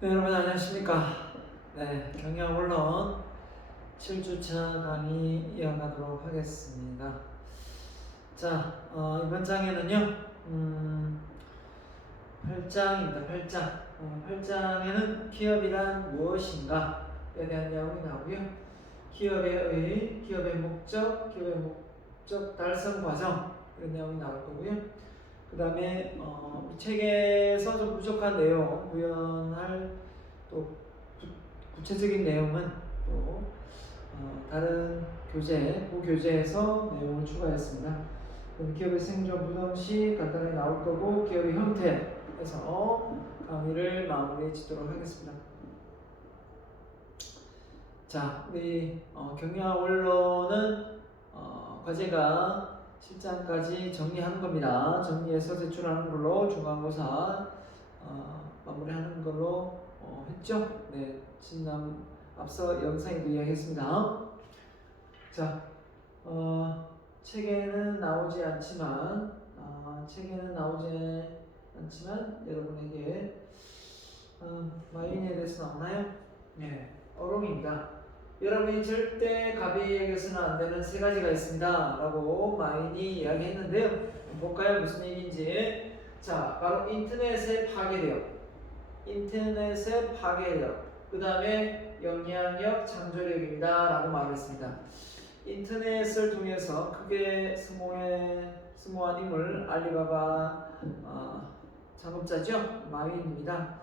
네, 여러분 안녕하십니까? 네, 경영원론 7주차 강의 이어가도록 하겠습니다. 자, 이번 장에는요, 8장입니다. 8장. 8장에는 기업이란 무엇인가에 대한 내용이 나오고요. 기업의 목적 달성 과정, 이런 내용이 나올 거고요. 그 다음에 우리 책에서 좀 부족한 내용, 구현할 또 구체적인 내용은 또 다른 부교재에서 내용을 추가했습니다. 그럼 기업의 생존 부동시 간단하게 나올 거고, 기업의 형태에서 강의를 마무리 짓도록 하겠습니다. 자, 우리 경영학 원론은 과제가 7장까지 정리하는 겁니다. 정리해서 제출하는 걸로 중간고사 마무리하는 걸로 했죠. 네, 앞서 영상에도 이야기했습니다. 자, 책에는 나오지 않지만 여러분에게 마인에 대해서 나오나요? 네, 어롱입니다. 여러분이 절대 가비에게서는 안 되는 세 가지가 있습니다 라고 마인이 이야기했는데요. 볼까요? 무슨 얘기인지. 자, 바로 인터넷의 파괴력, 그 다음에 영향력, 창조력입니다 라고 말했습니다. 인터넷을 통해서 크게 성공한 인물, 알리바바 창업자죠. 마윈입니다.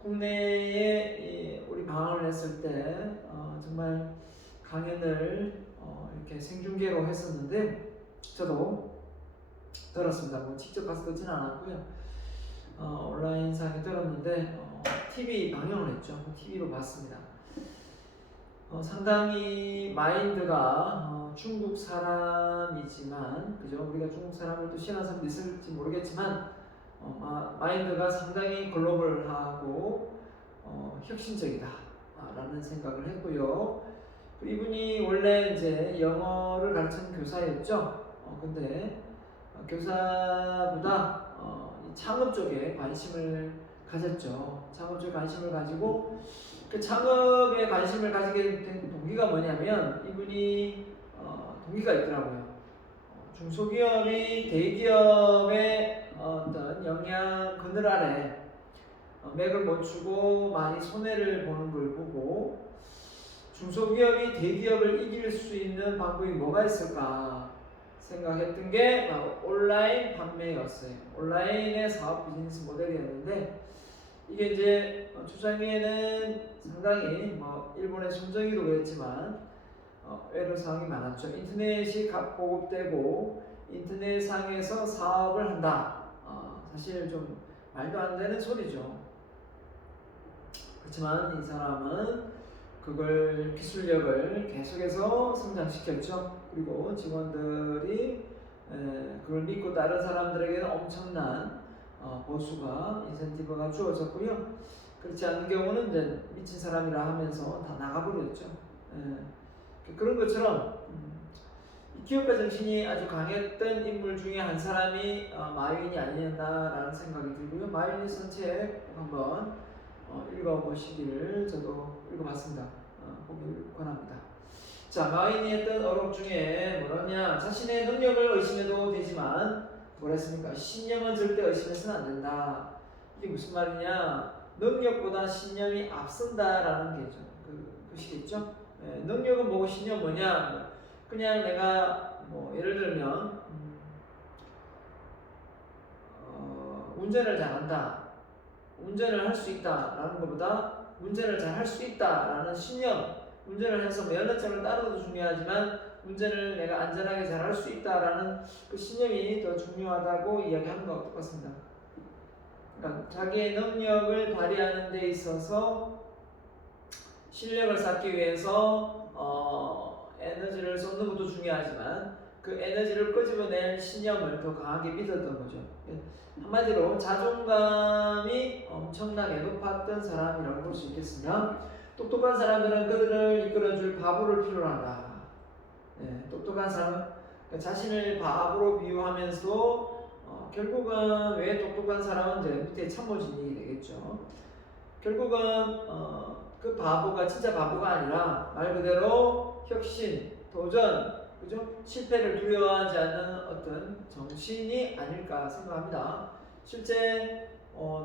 국내에 우리 방황을 했을 때 정말 강연을 이렇게 생중계로 했었는데, 저도 들었습니다. 뭐 직접 가서 듣지는 않았고요. 온라인상에 들었는데 TV 방영을 했죠. TV로 봤습니다. 상당히 마인드가 중국 사람이지만, 그죠? 우리가 중국 사람을 또 싫어하는 사람도 있을지 모르겠지만 마인드가 상당히 글로벌하고 혁신적이다 라는 생각을 했고요. 이분이 원래 이제 영어를 가르치는 교사였죠. 근데 교사보다 창업 쪽에 관심을 가졌죠. 창업 쪽에 관심을 가지고, 그 창업에 관심을 가지게 된 동기가 뭐냐면, 이분이 동기가 있더라고요. 중소기업이 대기업의 어떤 영향 그늘 아래 맥을 못 추고 많이 손해를 보는 걸 보고, 중소기업이 대기업을 이길 수 있는 방법이 뭐가 있을까 생각했던 게 바로 온라인 판매였어요. 온라인의 사업 비즈니스 모델이었는데, 이게 이제 초창기에는 상당히 일본의 손정희도 그랬지만 애로사항이 많았죠. 인터넷이 보급되고 인터넷상에서 사업을 한다. 사실 좀 말도 안 되는 소리죠. 그렇지만 이 사람은 그걸 기술력을 계속해서 성장시켰죠. 그리고 직원들이 그걸 믿고 다른 사람들에게는 엄청난 보수가, 인센티브가 주어졌고요. 그렇지 않은 경우는 이제 미친 사람이라 하면서 다 나가버렸죠. 그런 것처럼 기업가 정신이 아주 강했던 인물 중에 한 사람이 마윈이 아니었나라는 생각이 들고요. 마윈이 쓴 책 한번 읽어보시기를 저도 읽어봤습니다. 보기를 권합니다. 자, 마윈이 했던 어록 중에 뭐라냐, 자신의 능력을 의심해도 되지만 뭐라 했습니까? 신념은 절대 의심해서는 안 된다. 이게 무슨 말이냐, 능력보다 신념이 앞선다라는 게죠. 그것이겠죠. 능력은 뭐고 신념 뭐냐, 그냥 내가 예를 들면 운전을 잘한다, 운전을 할 수 있다라는 것보다 운전을 잘 할 수 있다라는 신념, 운전을 해서 면허증을 따는 것도 중요하지만 운전을 내가 안전하게 잘 할 수 있다라는 그 신념이 더 중요하다고 이야기하는 것과 똑같습니다. 그러니까 자기의 능력을 발휘하는 데 있어서 실력을 쌓기 위해서 에너지를 쏟는 것도 중요하지만 그 에너지를 끄집어낼 신념을 더 강하게 믿었던 거죠. 한마디로 자존감이 엄청나게 높았던 사람이라고 볼 수 있겠으며, 똑똑한 사람들은 그들을 이끌어줄 바보를 필요로 한다. 똑똑한 사람은 자신을 바보로 비유하면서도 결국은 왜 똑똑한 사람은 이제 밑에 참모진이 되겠죠. 결국은 그 바보가 진짜 바보가 아니라 말 그대로 혁신, 도전, 그죠? 실패를 두려워하지 않는 어떤 정신이 아닐까 생각합니다. 실제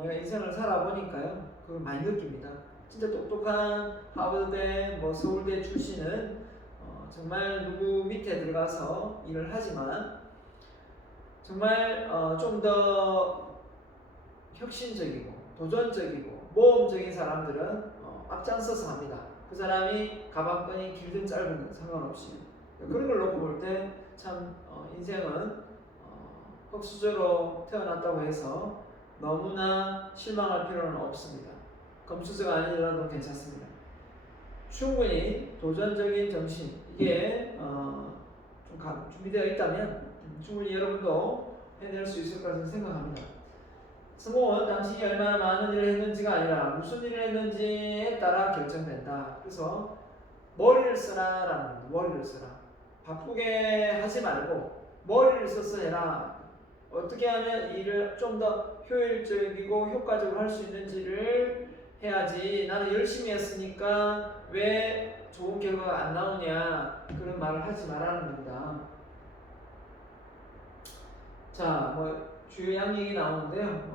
내가 인생을 살아보니까요, 그걸 많이 느낍니다. 진짜 똑똑한 하버드대, 뭐 서울대 출신은 정말 누구 밑에 들어가서 일을 하지만 정말 좀 더 혁신적이고 도전적이고 모험적인 사람들은 앞장서서 합니다. 그 사람이 가방끈이 길든 짧든 상관없이 그런 걸 놓고 볼 때 참 인생은 흙수저로 태어났다고 해서 너무나 실망할 필요는 없습니다. 금수저가 아니더라도 괜찮습니다. 충분히 도전적인 정신 이게 좀 준비되어 있다면 충분히 여러분도 해낼 수 있을 거라 생각합니다. 성공은 당신이 얼마나 많은 일을 했는지가 아니라 무슨 일을 했는지에 따라 결정된다. 그래서 머리를 쓰라라는 머리를 쓰라. 바쁘게 하지 말고 머리를 써서 해라. 어떻게 하면 일을 좀 더 효율적이고 효과적으로 할 수 있는지를 해야지. 나는 열심히 했으니까 왜 좋은 결과가 안 나오냐 그런 말을 하지 말라는 겁니다. 자, 뭐 주요 양력이 나오는데요.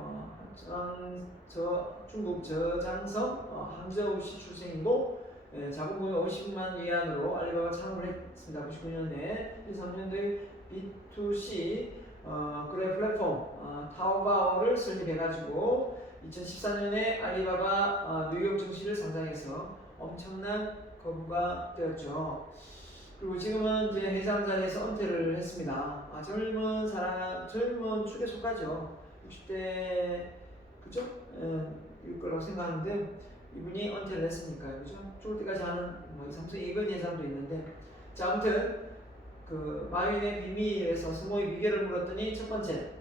중국 저장성 항저우시 출생이고 자본금이 50만 위안으로 알리바바 창업을 했습니다. 99년에 13년도에 B2C 거래 플랫폼 타오바오를 설립해가지고 2014년에 알리바바 뉴욕 증시를 상장해서 엄청난 거부가 되었죠. 그리고 지금은 이제 회장 자리에서 은퇴를 했습니다. 젊은 축에 속하죠. 60대 그죠? 일 거라고 생각하는데 이분이 은퇴를 했으니까요, 그죠? 죽을 때까지 하는 삼성 이건 예상도 있는데, 자 아무튼 그 마윈의 비밀에서 성공의 비결을 물었더니 첫 번째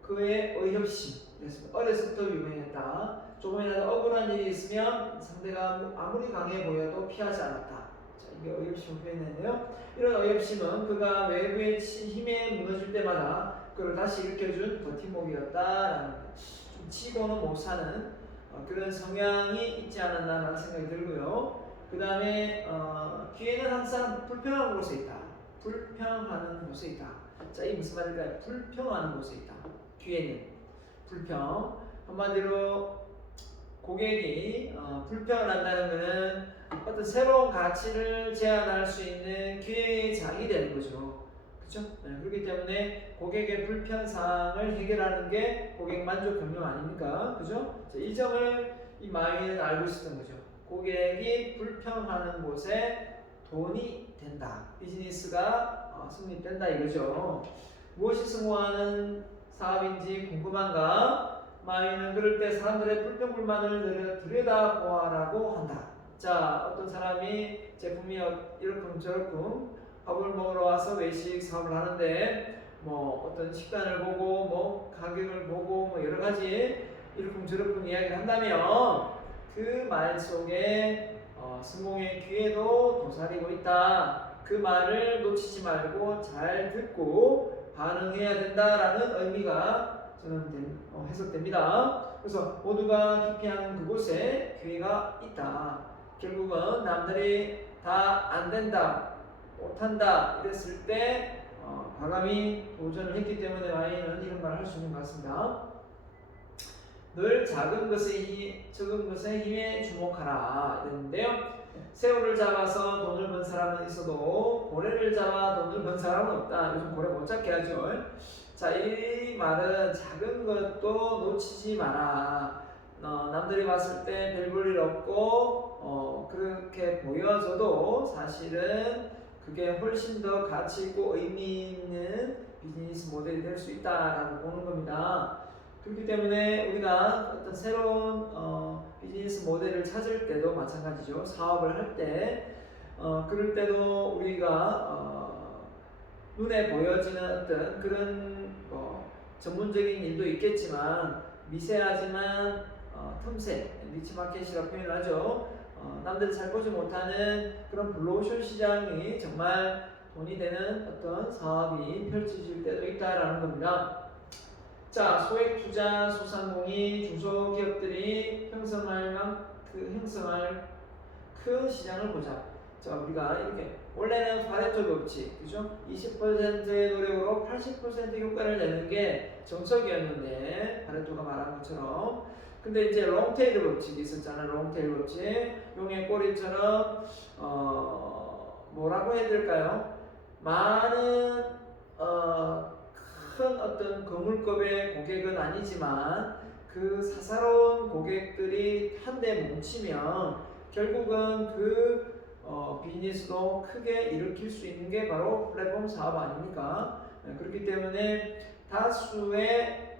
그의 의협심. 어려서부터 유명했다. 조금이라도 억울한 일이 있으면 상대가 아무리 강해 보여도 피하지 않았다. 자, 이게 의협심을 표현했네요. 이런 의협심은 그가 외부의 힘에 무너질 때마다 그를 다시 일으켜준 버팀목이었다라는 좀 치고는 못 사는 그런 성향이 있지 않았나라는 생각이 들고요. 그 다음에 귀에는 항상 불평하는 곳에 있다. 불평하는 곳에 있다. 자, 이 무슨 말일까요? 불평하는 곳에 있다. 귀에는 불평. 한마디로 고객이 불평을 한다는 것은 어떤 새로운 가치를 제안할 수 있는 기회의 장이 되는 거죠. 그렇죠? 네, 그렇기 때문에 고객의 불편사항을 해결하는 게 고객 만족 경영 아닙니까? 그죠? 자, 이 점을 이 마윈은 알고 있었던 거죠. 고객이 불평하는 곳에 돈이 된다. 비즈니스가 성립된다 이거죠. 무엇이 성공하는 사업인지 궁금한가? 마윈은 그럴 때 사람들의 불평불만을 들여다보아라고 한다. 자, 어떤 사람이 제품이 이렇쿵 저렇쿵 밥을 먹으러 와서 외식 사업을 하는데 뭐 어떤 식단을 보고 뭐 가격을 보고 뭐 여러 가지 이렇쿵 저렇쿵 이야기를 한다면 그 말 속에 성공의 기회도 도사리고 있다. 그 말을 놓치지 말고 잘 듣고 반응해야 된다라는 의미가 저는 해석됩니다. 그래서 모두가 기피하는 그곳에 기회가 있다. 결국은 남들이 다 안 된다, 못한다 이랬을 때 과감히 도전을 했기 때문에 마윈은 이런 말을 할 수 있는 것 같습니다. 늘 작은 것의 힘에 주목하라 이랬는데요. 새우를 잡아서 돈을 번 사람은 있어도 고래를 잡아 돈을 번 사람은 없다. 요즘 고래 못 잡게 하죠. 자, 이 말은 작은 것도 놓치지 마라. 남들이 봤을 때 별 볼 일 없고 그렇게 보여져도 사실은 그게 훨씬 더 가치 있고 의미 있는 비즈니스 모델이 될 수 있다라고 보는 겁니다. 그렇기 때문에 우리가 어떤 새로운 비즈니스 모델을 찾을 때도 마찬가지죠. 사업을 할 때 그럴 때도 우리가 눈에 보여지는 어떤 그런 전문적인 일도 있겠지만 미세하지만 틈새, 니치마켓이라고 표현하죠. 남들이 잘 보지 못하는 그런 블루오션 시장이 정말 돈이 되는 어떤 사업이 펼쳐질 때도 있다라는 겁니다. 자, 소액 투자 소상공인 중소기업들이 형성할 큰 시장을 보자. 자, 우리가 이렇게 원래는 파레토 법칙, 그죠? 20%의 노력으로 80% 효과를 내는 게 정석이었는데 파레토가 말한 것처럼. 근데 이제 롱테일 법칙이 있었잖아. 롱테일 법칙. 용의 꼬리처럼 뭐라고 해야 될까요? 많은 큰 어떤 거물급의 고객은 아니지만 그 사사로운 고객들이 한데 뭉치면 결국은 그 비즈니스도 크게 일으킬 수 있는 게 바로 플랫폼 사업 아닙니까? 그렇기 때문에 다수의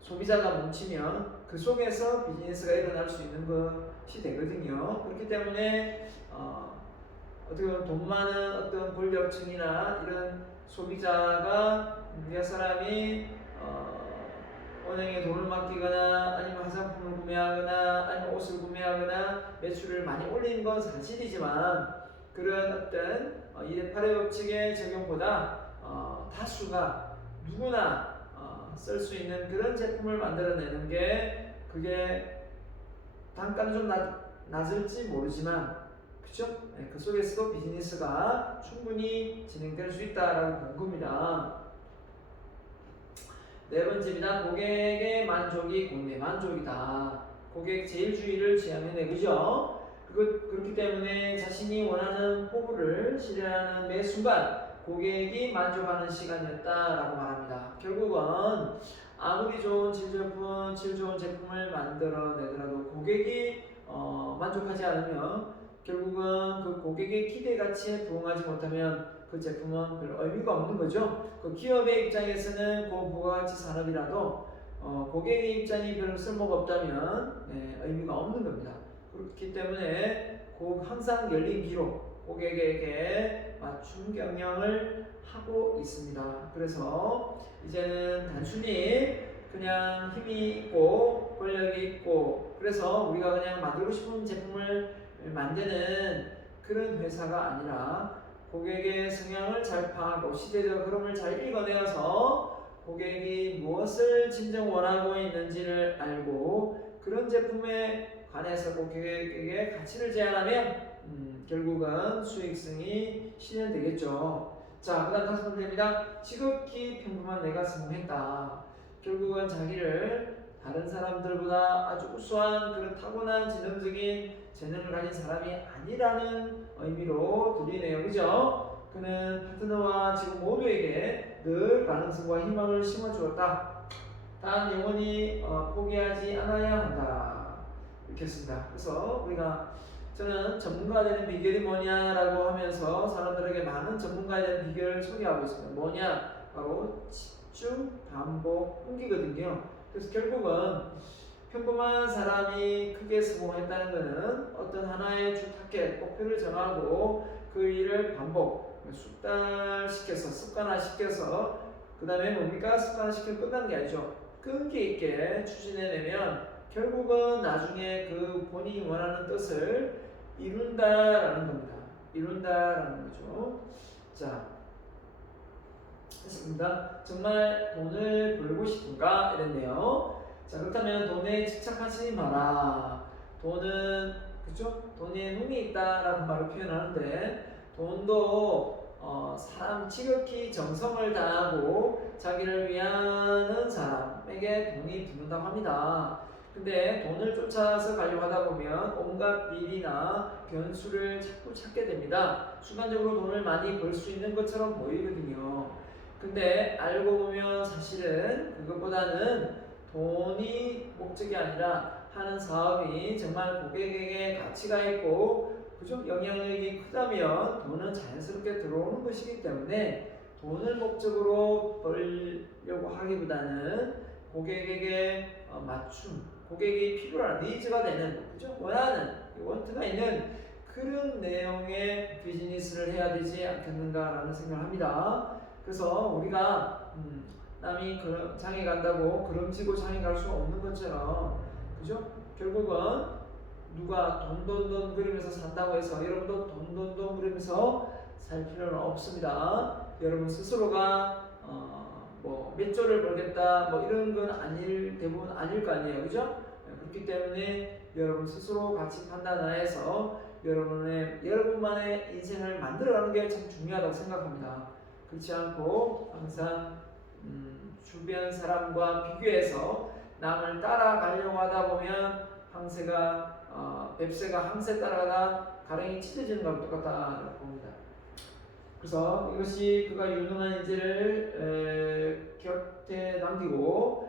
소비자가 뭉치면 그 속에서 비즈니스가 일어날 수 있는 것이 되거든요. 그렇기 때문에 어떻게 보면 돈 많은 어떤 권력층이나 이런 소비자가 몇 사람이 은행에 돈을 맡기거나 아니면 화장품을 구매하거나 아니면 옷을 구매하거나 매출을 많이 올리는 건 사실이지만 그런 어떤 2대 8의 법칙의 적용보다 다수가 누구나 쓸 수 있는 그런 제품을 만들어내는 게 그게 단가는 좀 낮을지 모르지만 그쵸? 네, 그 속에서도 비즈니스가 충분히 진행될 수 있다라고 본 겁니다. 네 번째입니다. 고객의 만족이 국내 만족이다. 고객 제일주의를 지향해내, 그죠? 그렇기 때문에 자신이 원하는 호구를 실현하는 매 순간 고객이 만족하는 시간이었다라고 말합니다. 결국은 아무리 좋은 질 좋은 제품을 만들어내더라도 고객이 만족하지 않으면 결국은 그 고객의 기대가치에 부응하지 못하면 그 제품은 별 의미가 없는 거죠. 그 기업의 입장에서는 고부가가치 산업이라도 고객의 입장이 별로 쓸모가 없다면 의미가 없는 겁니다. 그렇기 때문에 항상 열린 귀로 고객에게 맞춤 경영을 하고 있습니다. 그래서 이제는 단순히 그냥 힘이 있고 권력이 있고 그래서 우리가 그냥 만들고 싶은 제품을 만드는 그런 회사가 아니라 고객의 성향을 잘 파악하고 시대적 흐름을 잘 읽어내어서 고객이 무엇을 진정 원하고 있는지를 알고 그런 제품에 관해서 고객에게 가치를 제안하면 결국은 수익성이 실현되겠죠. 자, 그 다음 5번째입니다. 지극히 평범한 내가 성공했다. 결국은 자기를 다른 사람들보다 아주 우수한 그런 타고난 지능적인 재능을 가진 사람이 아니라는 의미로 들리네요. 그죠? 그는 파트너와 직원 모두에게 늘 가능성과 희망을 심어주었다. 단 영원히 포기하지 않아야 한다. 이렇게 했습니다. 그래서 우리가 저는 전문가 되는 비결이 뭐냐라고 하면서 사람들에게 많은 전문가에 대한 비결을 소개하고 있습니다. 뭐냐? 바로 집중, 반복, 끊기거든요. 그래서 결국은 평범한 사람이 크게 성공했다는 것은 어떤 하나의 주 타겟, 목표를 정하고 그 일을 반복, 숙달시켜서, 습관화시켜서 그 다음에 뭡니까? 습관화시켜 끝난 게 아니죠. 끈기 있게 추진해내면 결국은 나중에 그 본인이 원하는 뜻을 이룬다라는 겁니다. 이룬다라는 거죠. 자, 했습니다. 정말 돈을 벌고 싶은가? 이랬네요. 자, 그렇다면 돈에 집착하지 마라. 돈은, 그죠? 돈에 눈이 있다라는 말을 표현하는데, 돈도 사람 지극히 정성을 다하고 자기를 위하는 사람에게 돈이 붙는다고 합니다. 근데 돈을 쫓아서 가려고 하다 보면 온갖 비리나 변수를 자꾸 찾게 됩니다. 순간적으로 돈을 많이 벌 수 있는 것처럼 보이거든요. 근데 알고 보면 사실은 그것보다는 돈이 목적이 아니라 하는 사업이 정말 고객에게 가치가 있고 그죠? 영향력이 크다면 돈은 자연스럽게 들어오는 것이기 때문에 돈을 목적으로 벌려고 하기보다는 고객에게 맞춤, 고객이 필요한 니즈가 되는, 그죠? 원하는, 원트가 있는 그런 내용의 비즈니스를 해야 되지 않겠는가라는 생각을 합니다. 그래서 우리가 남이 장에 간다고 그름지고 장에 갈 수 없는 것처럼, 그죠? 결국은 누가 돈 그리면서 산다고 해서 여러분도 돈 그리면서 살 필요는 없습니다. 여러분 스스로가 뭐 몇 조를 벌겠다 뭐 이런 건 대부분 아닐 거 아니에요, 그죠? 그렇기 때문에 여러분 스스로 가치 판단하에서 여러분만의 인생을 만들어가는 게 참 중요하다고 생각합니다. 그렇지 않고 항상 주변 사람과 비교해서 남을 따라가려고 하다 보면 뱁새가 항새 따라가다 가랭이 찢어지는 것과 똑같다고 봅니다. 그래서 이것이 그가 유능한 인재를 곁에 남기고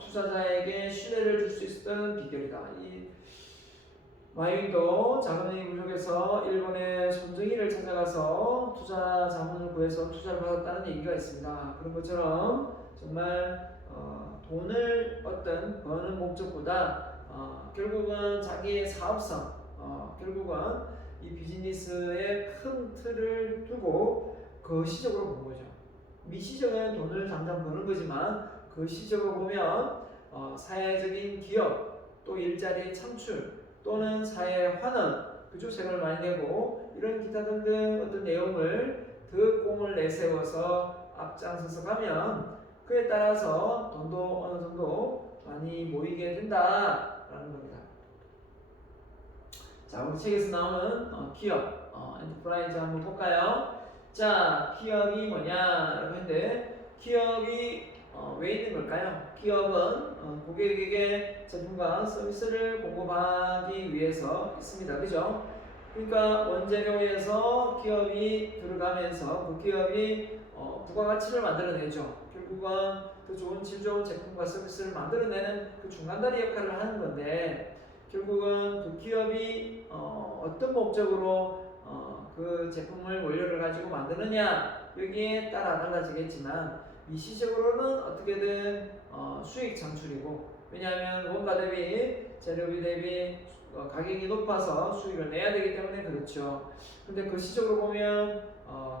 투자자에게 신뢰를 줄 수 있었던 비결이다. 이 마유도 자금이 부족해서 일본의 손정희를 찾아가서 투자 자문을 구해서 투자를 받았다는 얘기가 있습니다. 그런 것처럼 정말 돈을 어떤 버는 목적보다 결국은 자기의 사업성, 결국은 이 비즈니스의 큰 틀을 두고 거시적으로 본 거죠. 미시적인 돈을 당장 버는 거지만 거시적으로 보면 사회적인 기업, 또 일자리의 창출, 또는 사회의 환원, 그죠? 세금을 많이 내고 이런 기타 등등 어떤 내용을 더 공을 내세워서 앞장서서 가면 그에 따라서 돈도 어느 정도 많이 모이게 된다라는 겁니다. 자, 우리 책에서 나오는 기업, 엔터프라이즈 한번 볼까요? 자, 기업이 뭐냐라고 했는데 기업이 왜 있는 걸까요? 기업은 고객에게 제품과 서비스를 공급하기 위해서 있습니다. 그죠? 그러니까 원재료에서 기업이 들어가면서 그 기업이 부가가치를 만들어내죠. 결국은 더 좋은 질 좋은 제품과 서비스를 만들어내는 그 중간다리 역할을 하는 건데 결국은 그 기업이 어떤 목적으로 그 제품을 원료를 가지고 만드느냐 여기에 따라 달라지겠지만 미시적으로는 어떻게든 수익 창출이고 왜냐하면 원가 대비 재료비 대비 가격이 높아서 수익을 내야 되기 때문에 그렇죠. 근데 거시적으로 보면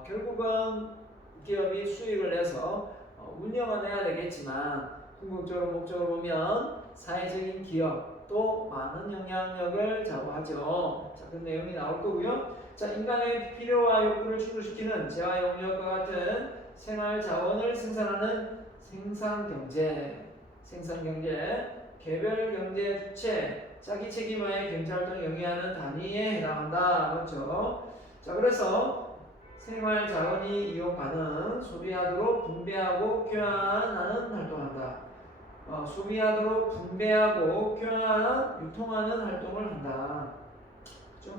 결국은 기업이 수익을 내서 운영은 해야 되겠지만 궁극적으로 목적으로 보면 사회적인 기업 또 많은 영향력을 자부하죠. 자, 그 내용이 나올 거고요. 자, 인간의 필요와 욕구를 충족시키는 재화 용역과 같은 생활 자원을 생산하는 생산경제, 개별 경제 주체, 자기 책임화의 경제활동을 영위하는 단위에 해당한다. 그렇죠? 자, 그래서 생활 자원이 이용가는 소비하도록 분배하고 교환하는 활동한다. 소비하도록 분배하고 교환하는 유통하는 활동을 한다. 그죠?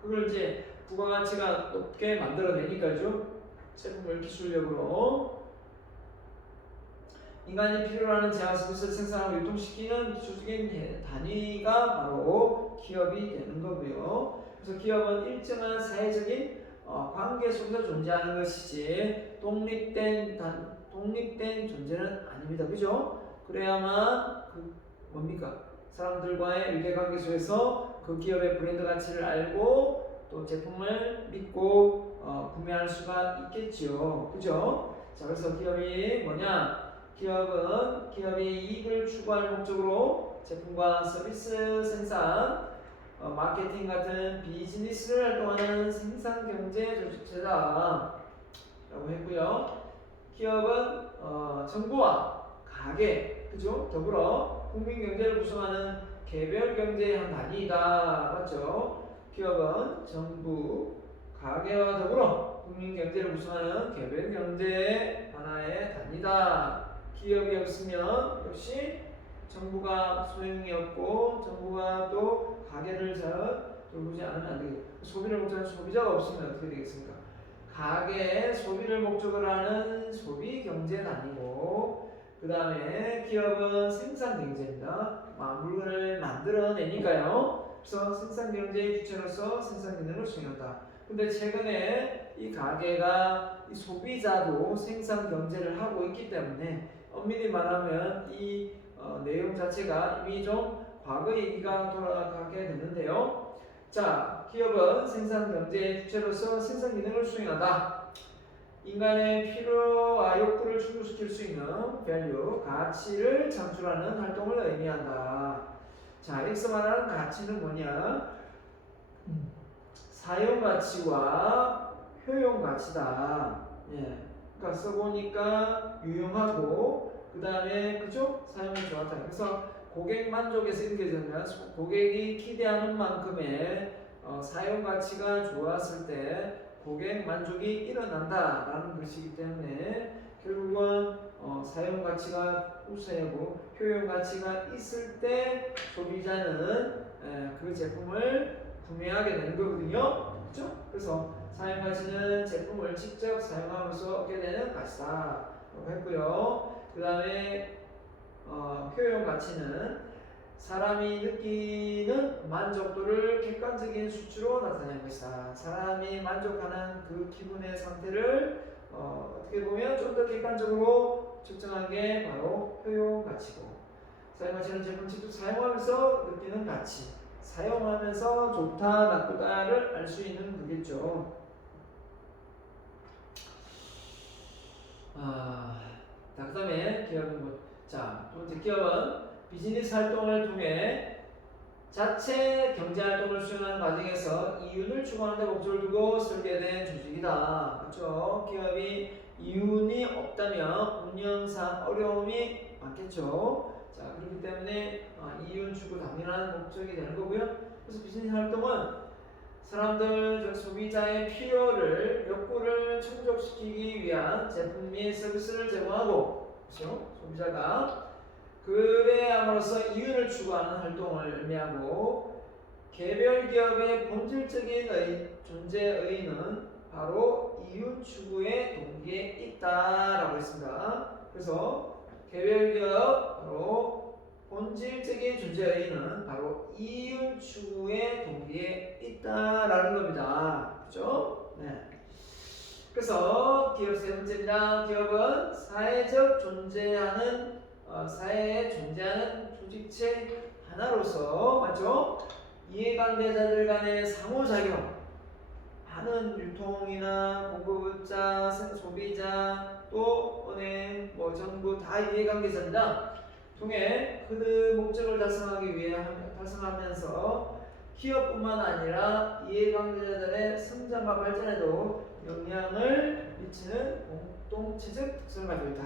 그걸 이제 부가가치가 높게 만들어내니까죠. 제품을 기술력으로 인간이 필요로 하는 재화 서비스를 생산하고 유통시키는 기술적인 단위가 바로 기업이 되는 거고요. 그래서 기업은 일정한 사회적인 관계 속에서 존재하는 것이지 독립된 존재는 아닙니다. 그죠? 그래야만 뭡니까? 사람들과의 유대관계 속에서 그 기업의 브랜드 가치를 알고 또 제품을 믿고 구매할 수가 있겠죠. 그죠? 자, 그래서 기업이 뭐냐? 기업은 기업이 이익을 추구할 목적으로 제품과 서비스 생산, 마케팅 같은 비즈니스를 활동하는 생산경제 조직체다 라고 했고요. 기업은 정부와 가계, 그죠? 더불어 국민경제를 구성하는 개별경제의 한 단위이다. 맞죠? 기업은 정부, 가계와 더불어 국민경제를 구성하는 개별경제의 하나의 단위다. 기업이 없으면 역시 정부가 소용이 없고 정부가 또 가계를 잘 돌보지 않으면 안 되겠죠. 소비를 목적으로 소비자가 없으면 어떻게 되겠습니까? 가계의 소비를 목적으로 하는 소비 경제는 아니고 그 다음에 기업은 생산 경제입니다. 물건을 만들어내니까요. 그래서 생산 경제의 주체로서 생산 기능을 수행한다. 근데 최근에 이 가계가 이 소비자도 생산 경제를 하고 있기 때문에 엄밀히 말하면 이 내용 자체가 이미 좀 과거 얘기가 돌아가게 되는데요. 자, 기업은 생산 경제의 주체로서 생산 기능을 수행한다. 인간의 필요와 욕구를 충족시킬 수 있는 밸류, 가치를 창출하는 활동을 의미한다. 자, 여기서 말하는 가치는 뭐냐? 사용 가치와 효용 가치다. 예. 그러니까 써보니까 유용하고 그 다음에 그죠? 사용이 좋았다. 그래서 고객 만족에서 인계되면 고객이 기대하는 만큼의 사용 가치가 좋았을 때 고객 만족이 일어난다라는 것이기 때문에 결국은 사용 가치가 우수하고 효용 가치가 있을 때 소비자는 그 제품을 구매하게 되는 거거든요. 그렇죠? 그래서 사용 가치는 제품을 직접 사용하면서 얻게 되는 가치다라고 했고요. 그 다음에 효용 가치는 사람이 느끼는 만족도를 객관적인 수치로 나타내는 것이다. 사람이 만족하는 그 기분의 상태를 어떻게 보면 좀 더 객관적으로 측정한 게 바로 효용 가치고, 사용 가치는 제품 직접 사용하면서 느끼는 가치, 사용하면서 좋다 나쁘다를 알 수 있는 거겠죠. 그 다음에 기업은 두 번째 기업은 비즈니스 활동을 통해 자체 경제활동을 수행하는 과정에서 이윤을 추구하는 데 목적을 두고 설계된 조직이다. 그렇죠? 기업이 이윤이 없다면 운영상 어려움이 많겠죠. 자, 그렇기 때문에 이윤 추구 당연한 목적이 되는 거고요. 그래서 비즈니스 활동은 사람들, 소비자의 필요를, 욕구를 충족시키기 위한 제품 및 서비스를 제공하고, 그렇죠? 소비자가 그래야함으로써 이윤을 추구하는 활동을 의미하고, 개별 기업의 본질적인 존재의는 바로 이윤 추구의 동기에 있다라고 했습니다. 그래서 개별 기업 바로 본질적인 존재의는 바로 이윤 추구의 동기에 있다라는 겁니다. 그렇죠? 네. 그래서 기업 세 번째입니다. 기업은 사회에 존재하는 조직체 하나로서, 맞죠? 이해관계자들 간의 상호작용, 많은 유통이나 공급자, 소비자, 또 은행, 정부 다 이해관계자입니다. 통해 그 목적을 달성하면서 기업뿐만 아니라 이해관계자들의 성장과 발전에도 영향을 미치는 공동체적 특성을 가지고 있다.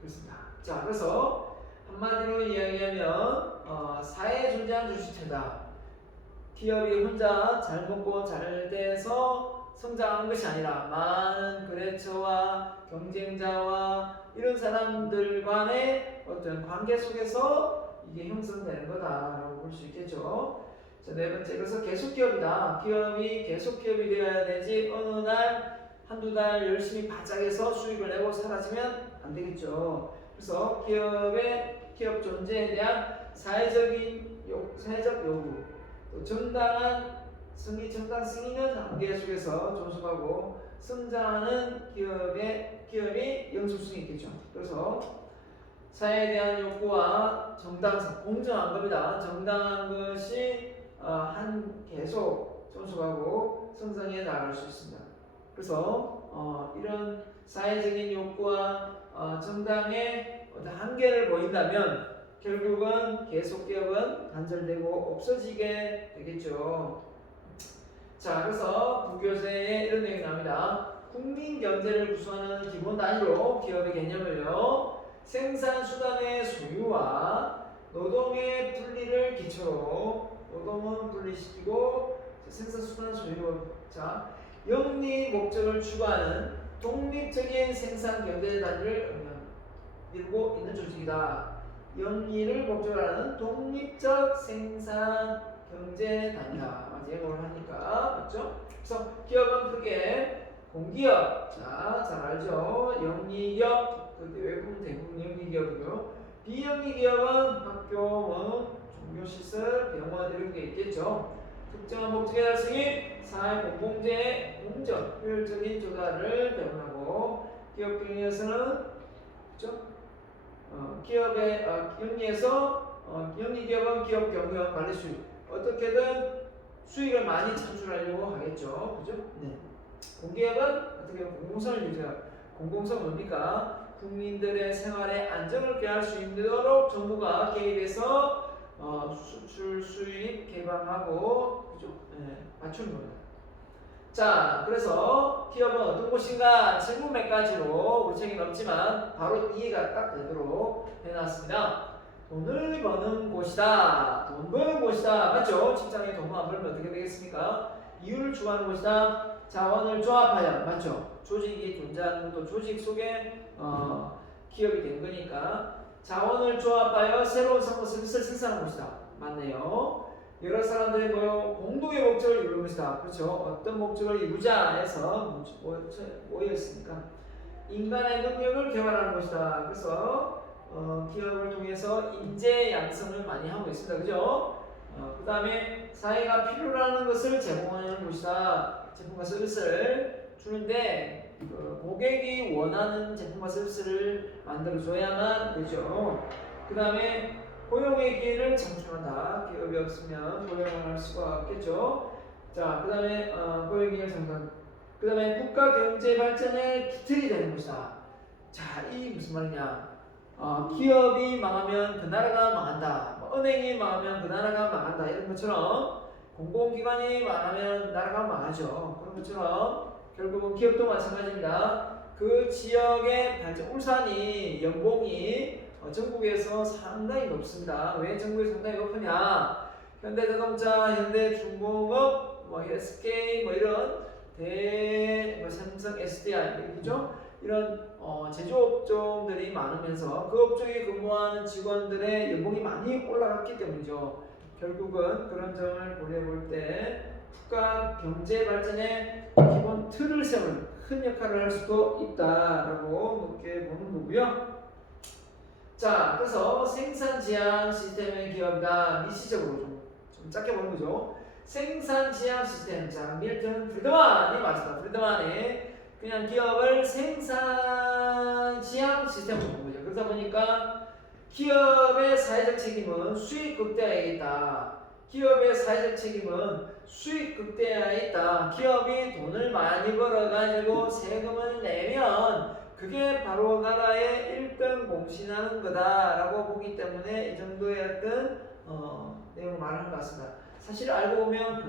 그렇습니다. 자, 그래서 한마디로 이야기하면 사회에 존재하는 주식체다. 기업이 혼자 잘 먹고 잘 돼서 성장하는 것이 아니라 많은 거래처와 경쟁자와 이런 사람들 간의 어떤 관계 속에서 이게 형성되는 거다라고 볼 수 있겠죠. 자, 네 번째, 그래서 계속 기업이다. 기업이 계속 기업이 되어야 되지 어느 날 한두 달 열심히 바짝해서 수익을 내고 사라지면 안 되겠죠. 그래서 기업 존재에 대한 사회적 요구, 또 정당한 승리는 한계 속에서 존속하고 성장하는 기업이 영속성이 있겠죠. 그래서 사회에 대한 욕구와 정당성, 공정한 겁니다. 정당한 것이 계속 존속하고 성장해 나갈 수 있습니다. 그래서 이런 사회적인 욕구와 정당의 어떤 한계를 보인다면 결국은 계속 기업은 단절되고 없어지게 되겠죠. 자, 그래서 부교재에 이런 내용이 나옵니다. 국민 경제를 구성하는 기본 단위로 기업의 개념을요, 생산 수단의 소유와 노동의 분리를 기초로, 노동은 분리시키고 생산 수단 소유, 자, 영리 목적을 추구하는 독립적인 생산 경제 단위를 이루고 있는 조직이다. 영리를 목적으로 하는 독립적 생산 경제 단위다. 제목을 하니까, 맞죠? 그래서 기업은 크게 공기업, 자, 잘 알죠? 영리기업, 외국은 대부분 영리기업이고요. 비영리기업은 학교, 종교시설, 병원 이런 게 있겠죠. 특정한 목적의 달성이 사회 공공재의 공정, 효율적인 조달을 배분하고, 기업 경영에서는, 그렇죠? 기업의 영리에서 영리기업은 기업 경영 관리 수익, 어떻게든 수익을 많이 창출하려고 하겠죠. 그죠? 네. 공기업은 어떻게 공공성을 유지하고, 공공성은 뭡니까? 국민들의 생활에 안정을 꾀할 수 있도록 정부가 개입해서 수출 수입 개방하고, 그죠? 네, 맞추는 겁니다. 자, 그래서 기업은 어떤 곳인가 질문 몇 가지로 우리 책이 없지만 바로 이해가 딱 되도록 해놨습니다. 돈을 버는 곳이다. 돈 버는 곳이다. 맞죠? 직장에 돈 안 벌면 어떻게 되겠습니까? 이윤을 추구하는 곳이다. 자원을 조합하여. 맞죠? 조직이 존재하는 것도 조직 속에 기업이 된 거니까 자원을 조합하여 새로운 상품 서비스를 생산하는 곳이다. 맞네요. 여러 사람들이 공동의 목적을 이루는 것이다. 그렇죠? 어떤 목적을 이루자 해서 모여 있으니까 인간의 능력을 개발하는 것이다. 그래서 기업을 통해서 인재 양성을 많이 하고 있습니다. 그죠? 그 다음에 사회가 필요로 하는 것을 제공하는 곳이다. 제품과 서비스를 주는데 고객이 원하는 제품과 서비스를 만들어줘야만 되죠. 그 다음에 고용의 기회를 창출한다. 기업이 없으면 고용을 할 수가 없겠죠. 자, 그 다음에 고용의 기회를 창출한다. 그 다음에 국가 경제 발전의 기틀이 되는 것이다. 자, 이 무슨 말이냐? 기업이 망하면 그 나라가 망한다. 은행이 망하면 그 나라가 망한다. 이런 것처럼 공공기관이 망하면 나라가 망하죠. 그런 것처럼 결국은 기업도 마찬가지입니다. 그 지역의 발전, 울산이 연봉이 전국에서 상당히 높습니다. 왜 전국에서 상당히 높으냐? 현대자동차, 현대중공업, SK 이런 삼성, SDI 그죠? 이런 제조업종들이 많으면서 그 업종에 근무하는 직원들의 연봉이 많이 올라갔기 때문이죠. 결국은 그런 점을 고려해볼 때 국가 경제 발전의 기본 틀을 세우는 큰 역할을 할 수도 있다라고 높게 보는 거고요. 자, 그래서 생산 지향 시스템의 기업이다. 미시적으로 좀 짧게 보는 거죠. 생산 지향 시스템. 자, 밀턴 프리드만이 맞습니다. 프리드만이 그냥 기업을 생산 지향 시스템으로 본 거죠. 그러다 보니까 기업의 사회적 책임은 수익 극대화에 있다. 기업의 사회적 책임은 수익 극대화에 있다. 기업이 돈을 많이 벌어가지고 세금을 내면 그게 바로 나라의 1등 공신하는 거다라고 보기 때문에 이 정도의 어떤 내용을 말하는 것 같습니다. 사실 알고 보면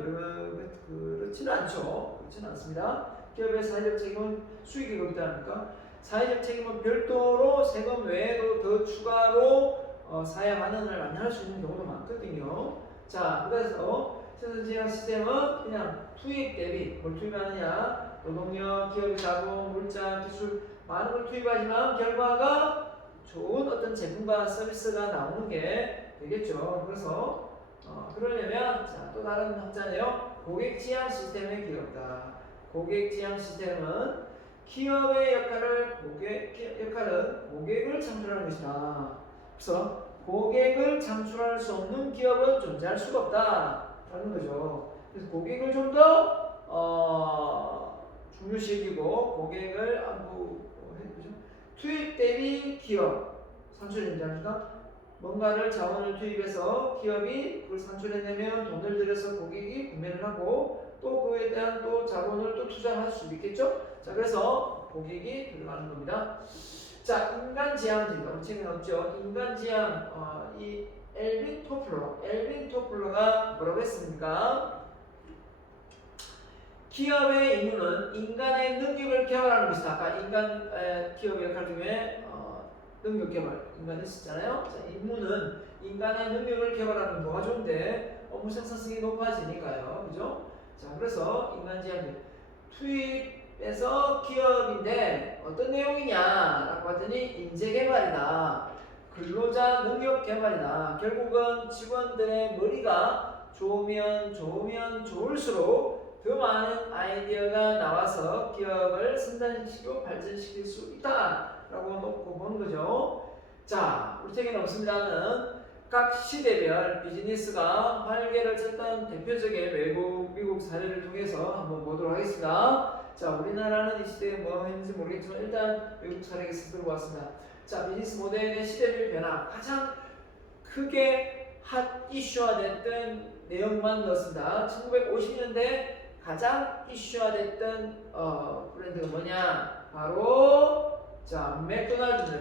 그렇지는 않죠. 그렇지는 않습니다. 기업의 사회적 책임은 수익이 극대화니까 사회적 책임은 별도로 세금 외에도 더 추가로 사회 환원을 많이 할 수 있는 경우도 많거든요. 자, 그래서 생산지향 시스템은 그냥 투입 대비 뭘 투입하느냐, 노동력, 기업의 자본, 물자, 기술 많은 걸 투입하지만 결과가 좋은 어떤 제품과 서비스가 나오는 게 되겠죠. 그래서 그러려면 또 다른 학자네요. 고객 지향 시스템의 기업이다. 고객 지향 시스템은 기업의 역할은 고객을 창출하는 것이다. 그래서 고객을 창출할 수 없는 기업은 존재할 수가 없다라는 거죠. 그래서 고객을 좀 더 중요시해주고 고객을 투입 대비 기업 산출해낸다니까 뭔가를 자원을 투입해서 기업이 그걸 산출해내면 돈을 들여서 고객이 구매를 하고 또 그에 대한 또 자본을 또 투자할 수 있겠죠. 자, 그래서 고객이 들어가는 겁니다. 자, 인간 지향주의가 우리 책에 나왔죠. 인간 지향 이 엘빈 토플러가 뭐라고 했습니까? 기업의 임무는 인간의 능력을 개발하는 것이다. 아까 인간 기업의 역할 중에 능력 개발 인간이 있었잖아요. 자, 임무는 인간의 능력을 개발하는 뭐가 좋은데 업무 생산성이 높아지니까요. 그죠? 자, 그래서 인간 지향 투입에서 기업인데 어떤 내용이냐라고 하더니 인재 개발이다. 근로자 능력 개발이다. 결국은 직원들의 머리가 좋으면 좋을수록 더 많은 아이디어가 나와서 기업을 생산시키고 발전시킬 수 있다라고 놓고 보는 거죠. 자, 우리 책에는 없습니다는 각 시대별 비즈니스가 활개를 쳤던 대표적인 미국 사례를 통해서 한번 보도록 하겠습니다. 자, 우리나라는 이 시대에 뭐 했는지 모르겠지만 일단 외국 사례에서 들어보았습니다. 자, 비즈니스 모델의 시대별 변화 가장 크게 핫 이슈화됐던 내용만 넣었습니다. 1950년대 가장 이슈화됐던 브랜드가 뭐냐? 바로 자, 맥도날드가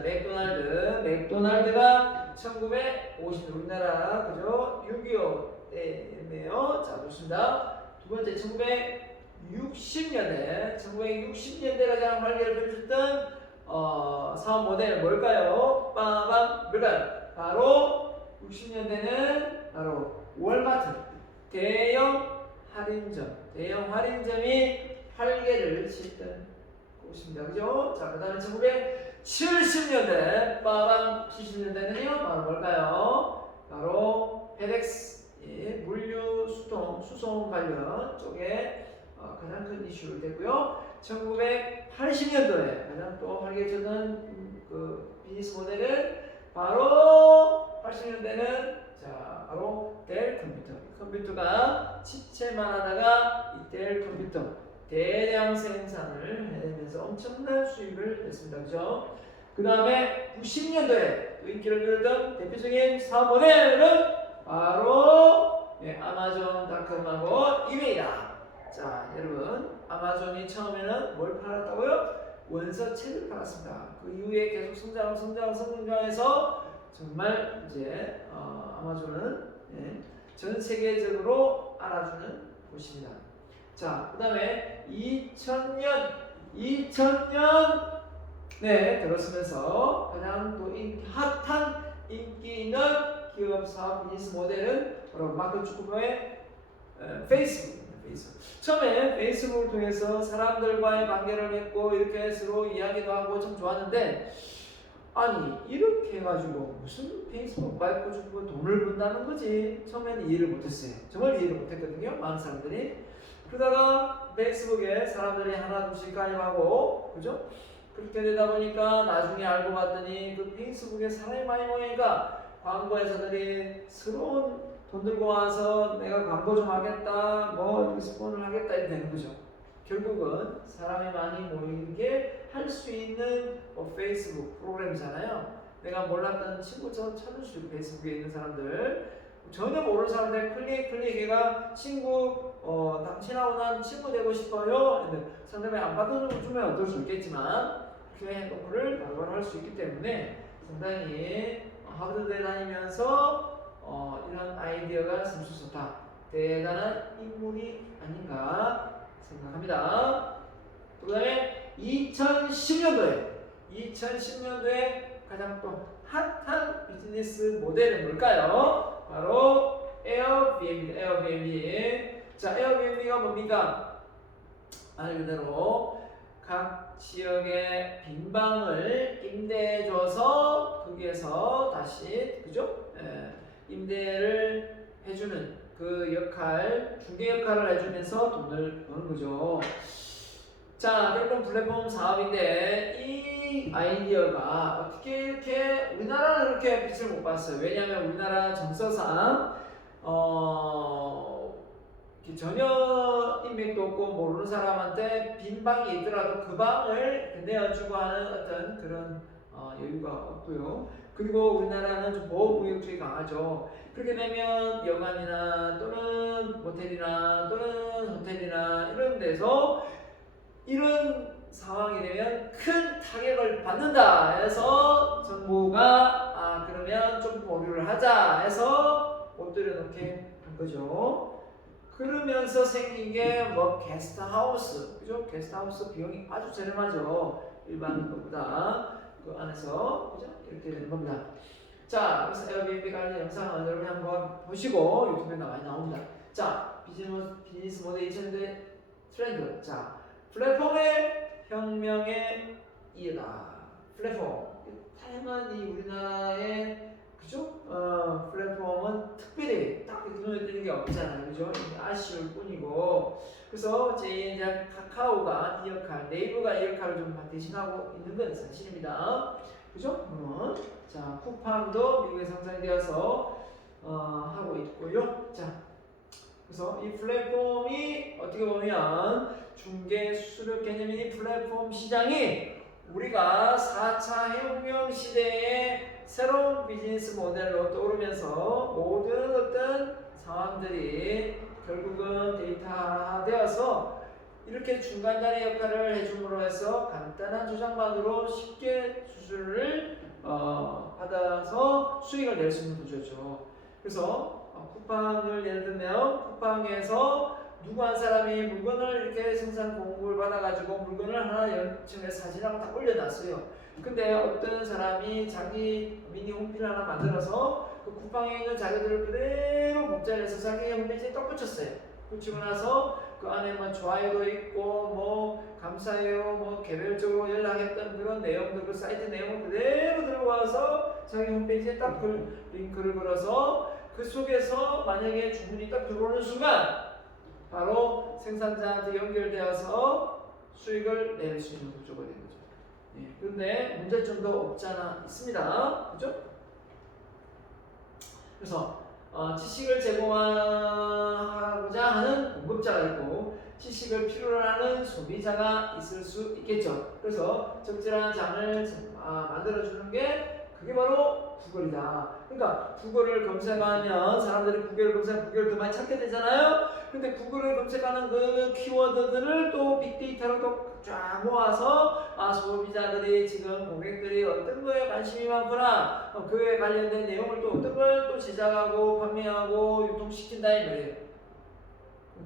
1950년 우리나라 그죠? 6.25 때네요. 자, 좋습니다. 두 번째 1960 1960년대 가장 활기를 펼쳤던 사업 모델 뭘까요? 빠밤 뭘까요? 바로 60년대는 바로 월마트 대형 할인점이 활개를 쳤던 곳입니다. 그죠? 자, 그 다음에 1970년대 빠밤 70년대는요 바로 뭘까요? 바로 페덱스 물류 수송 관련 쪽에 가장 큰 이슈가 되고요. 1980년도에 가장 또 활개쳤던 그 비즈니스 모델은 바로 80년대는 바로 델 컴퓨터가 칩체만 하다가 이 델 컴퓨터 대량 생산을 해내면서 엄청난 수익을 냈습니다. 그죠? 그 다음에 90년도에 인기를 끌던 대표적인 사업 모델은 바로 아마존닷컴하고 이베이다. 자, 여러분, 아마존이 처음에는 뭘 팔았다고요? 원서책을 팔았습니다. 그 이후에 계속 성장해서 정말 이제 아마존은 전 세계적으로 알아주는 곳입니다. 자, 그 다음에 2000년 들어서면서 가장 또 핫한 인기 있는 기업 사업 비즈니스 모델은 바로 마크 주커버의 페이스북입니다. 처음에 페이스북을 통해서 사람들과의 관계를 맺고 이렇게 서로 이야기도 하고 참 좋았는데, 아니 이렇게 해가지고 무슨 페이스북 마크 주커버 돈을 번다는 거지. 처음에는 이해를 못했어요. 정말 이해를 못했거든요, 많은 사람들이. 그러다가 페이스북에 사람들이 하나 둘씩 가입하고, 그죠? 그렇게 되다 보니까 나중에 알고 봤더니 그 페이스북에 사람이 많이 모이니까 광고 회사들이 새로운 돈 들고 와서 내가 광고 좀 하겠다, 뭐 스폰을 하겠다 이렇게 되는 거죠. 결국은 사람이 많이 모이는 게 할 수 있는 페이스북 프로그램이잖아요. 내가 몰랐던 친구처럼 찾을 수 있고, 페이스북에 있는 사람들 전혀 모르는 사람들 클릭해가 친구 당신하고 난 친구 되고 싶어요. 상대방이 안 받아주면 어쩔 수 있겠지만 그렇게 공부를 바로바로 할 수 있기 때문에 상당히 하버드대 다니면서 이런 아이디어가 샘수 좋다, 대단한 인물이 아닌가 생각합니다. 그 다음에 2010년도에 가장 또 핫한 비즈니스 모델은 뭘까요? 바로 에어비앤비. 자, 에어비앤비가 뭡니까? 말 그대로 각 지역의 빈 방을 임대해줘서 거기에서 다시, 그죠? 임대를 해주는 그 역할, 중개 역할을 해주면서 돈을 버는 거죠. 자, 결국 플랫폼 사업인데 이 아이디어가 어떻게 이렇게 우리나라는 그렇게 빛을 못 봤어요. 왜냐하면 우리나라 정서상 전혀 인맥도 없고 모르는 사람한테 빈 방이 있더라도 그 방을 내어주고 하는 어떤 그런 여유가 없고요. 그리고 우리나라는 좀 보호구역주의 강하죠. 그렇게 되면 여관이나 또는 모텔이나 또는 호텔이나 이런 데서 이런 상황이 되면 큰 타격을 받는다 해서 정부가 그러면 좀 보류를 하자 해서 못 들여놓게 한 거죠. 그러면서 생긴 게 뭐 게스트하우스, 그죠? 게스트하우스 비용이 아주 저렴하죠. 일반 것보다. 그 안에서, 그죠? 이렇게 되는 겁니다. 자, 그래서 에어비앤비 관련 영상은 여러분 한번 보시고 유튜브에 많이 나옵니다. 자, 비즈니스 모델 2000년대 트렌드. 자, 플랫폼의 혁명의 이유다. 플랫폼. 다양한 이 우리나라의, 그죠? 플랫폼은 특별히 딱 눈에 띄는 게 없잖아요. 그죠? 아쉬울 뿐이고. 그래서 이제 카카오가 이 역할, 네이버가 이 역할을 좀 대신하고 있는 건 사실입니다. 그죠? 자, 쿠팡도 미국에 상장이 되어서 하고 있고요. 자, 그래서 이 플랫폼이 어떻게 보면 중개 수수료 개념인 플랫폼 시장이 우리가 4차 혁명 시대의 새로운 비즈니스 모델로 떠오르면서 모든 어떤 상황들이 결국은 데이터화되어서 이렇게 중간자리 역할을 해줌으로 해서 간단한 조작만으로 쉽게 수수료를 받아서 수익을 낼 수 있는 구조죠. 그래서 쿠팡을 예를 들면 쿠팡에서 누구 한 사람이 물건을 이렇게 생산 공급을 받아가지고 물건을 하나 연층에 사진하고 다 올려놨어요. 근데 어떤 사람이 자기 미니 홈피를 하나 만들어서 그 쿠팡에 있는 자료들을 그대로 복제해서 자기 홈페이지에 딱 붙였어요. 붙이고 나서 그 안에 뭐 좋아요도 있고 뭐 감사해요 뭐 개별적으로 연락했던 그런 내용들 그 사이트 내용을 그대로 들고 와서 자기 홈페이지에 딱 링크를 걸어서 그 속에서 만약에 주문이 딱 들어오는 순간 바로 생산자한테 연결되어서 수익을 낼 수 있는 구조가 되는 거죠. 예, 그런데 문제점도 없지 않아 있습니다. 그죠? 그래서 지식을 제공하고자 하는 공급자가 있고 지식을 필요로 하는 소비자가 있을 수 있겠죠. 그래서 적절한 장을 만들어주는 게 그게 바로 구글이다. 그러니까 구글을 검색하면 사람들이 구글을 검색하면 구글을 더 많이 찾게 되잖아요. 근데 구글을 검색하는 그 키워드들을 또 빅데이터로 또 쫙 모아서 소비자들이 지금 고객들이 어떤 거에 관심이 많구나 그에 관련된 내용을 또 어떤 걸 또 제작하고 판매하고 유통시킨다 이 말이에요.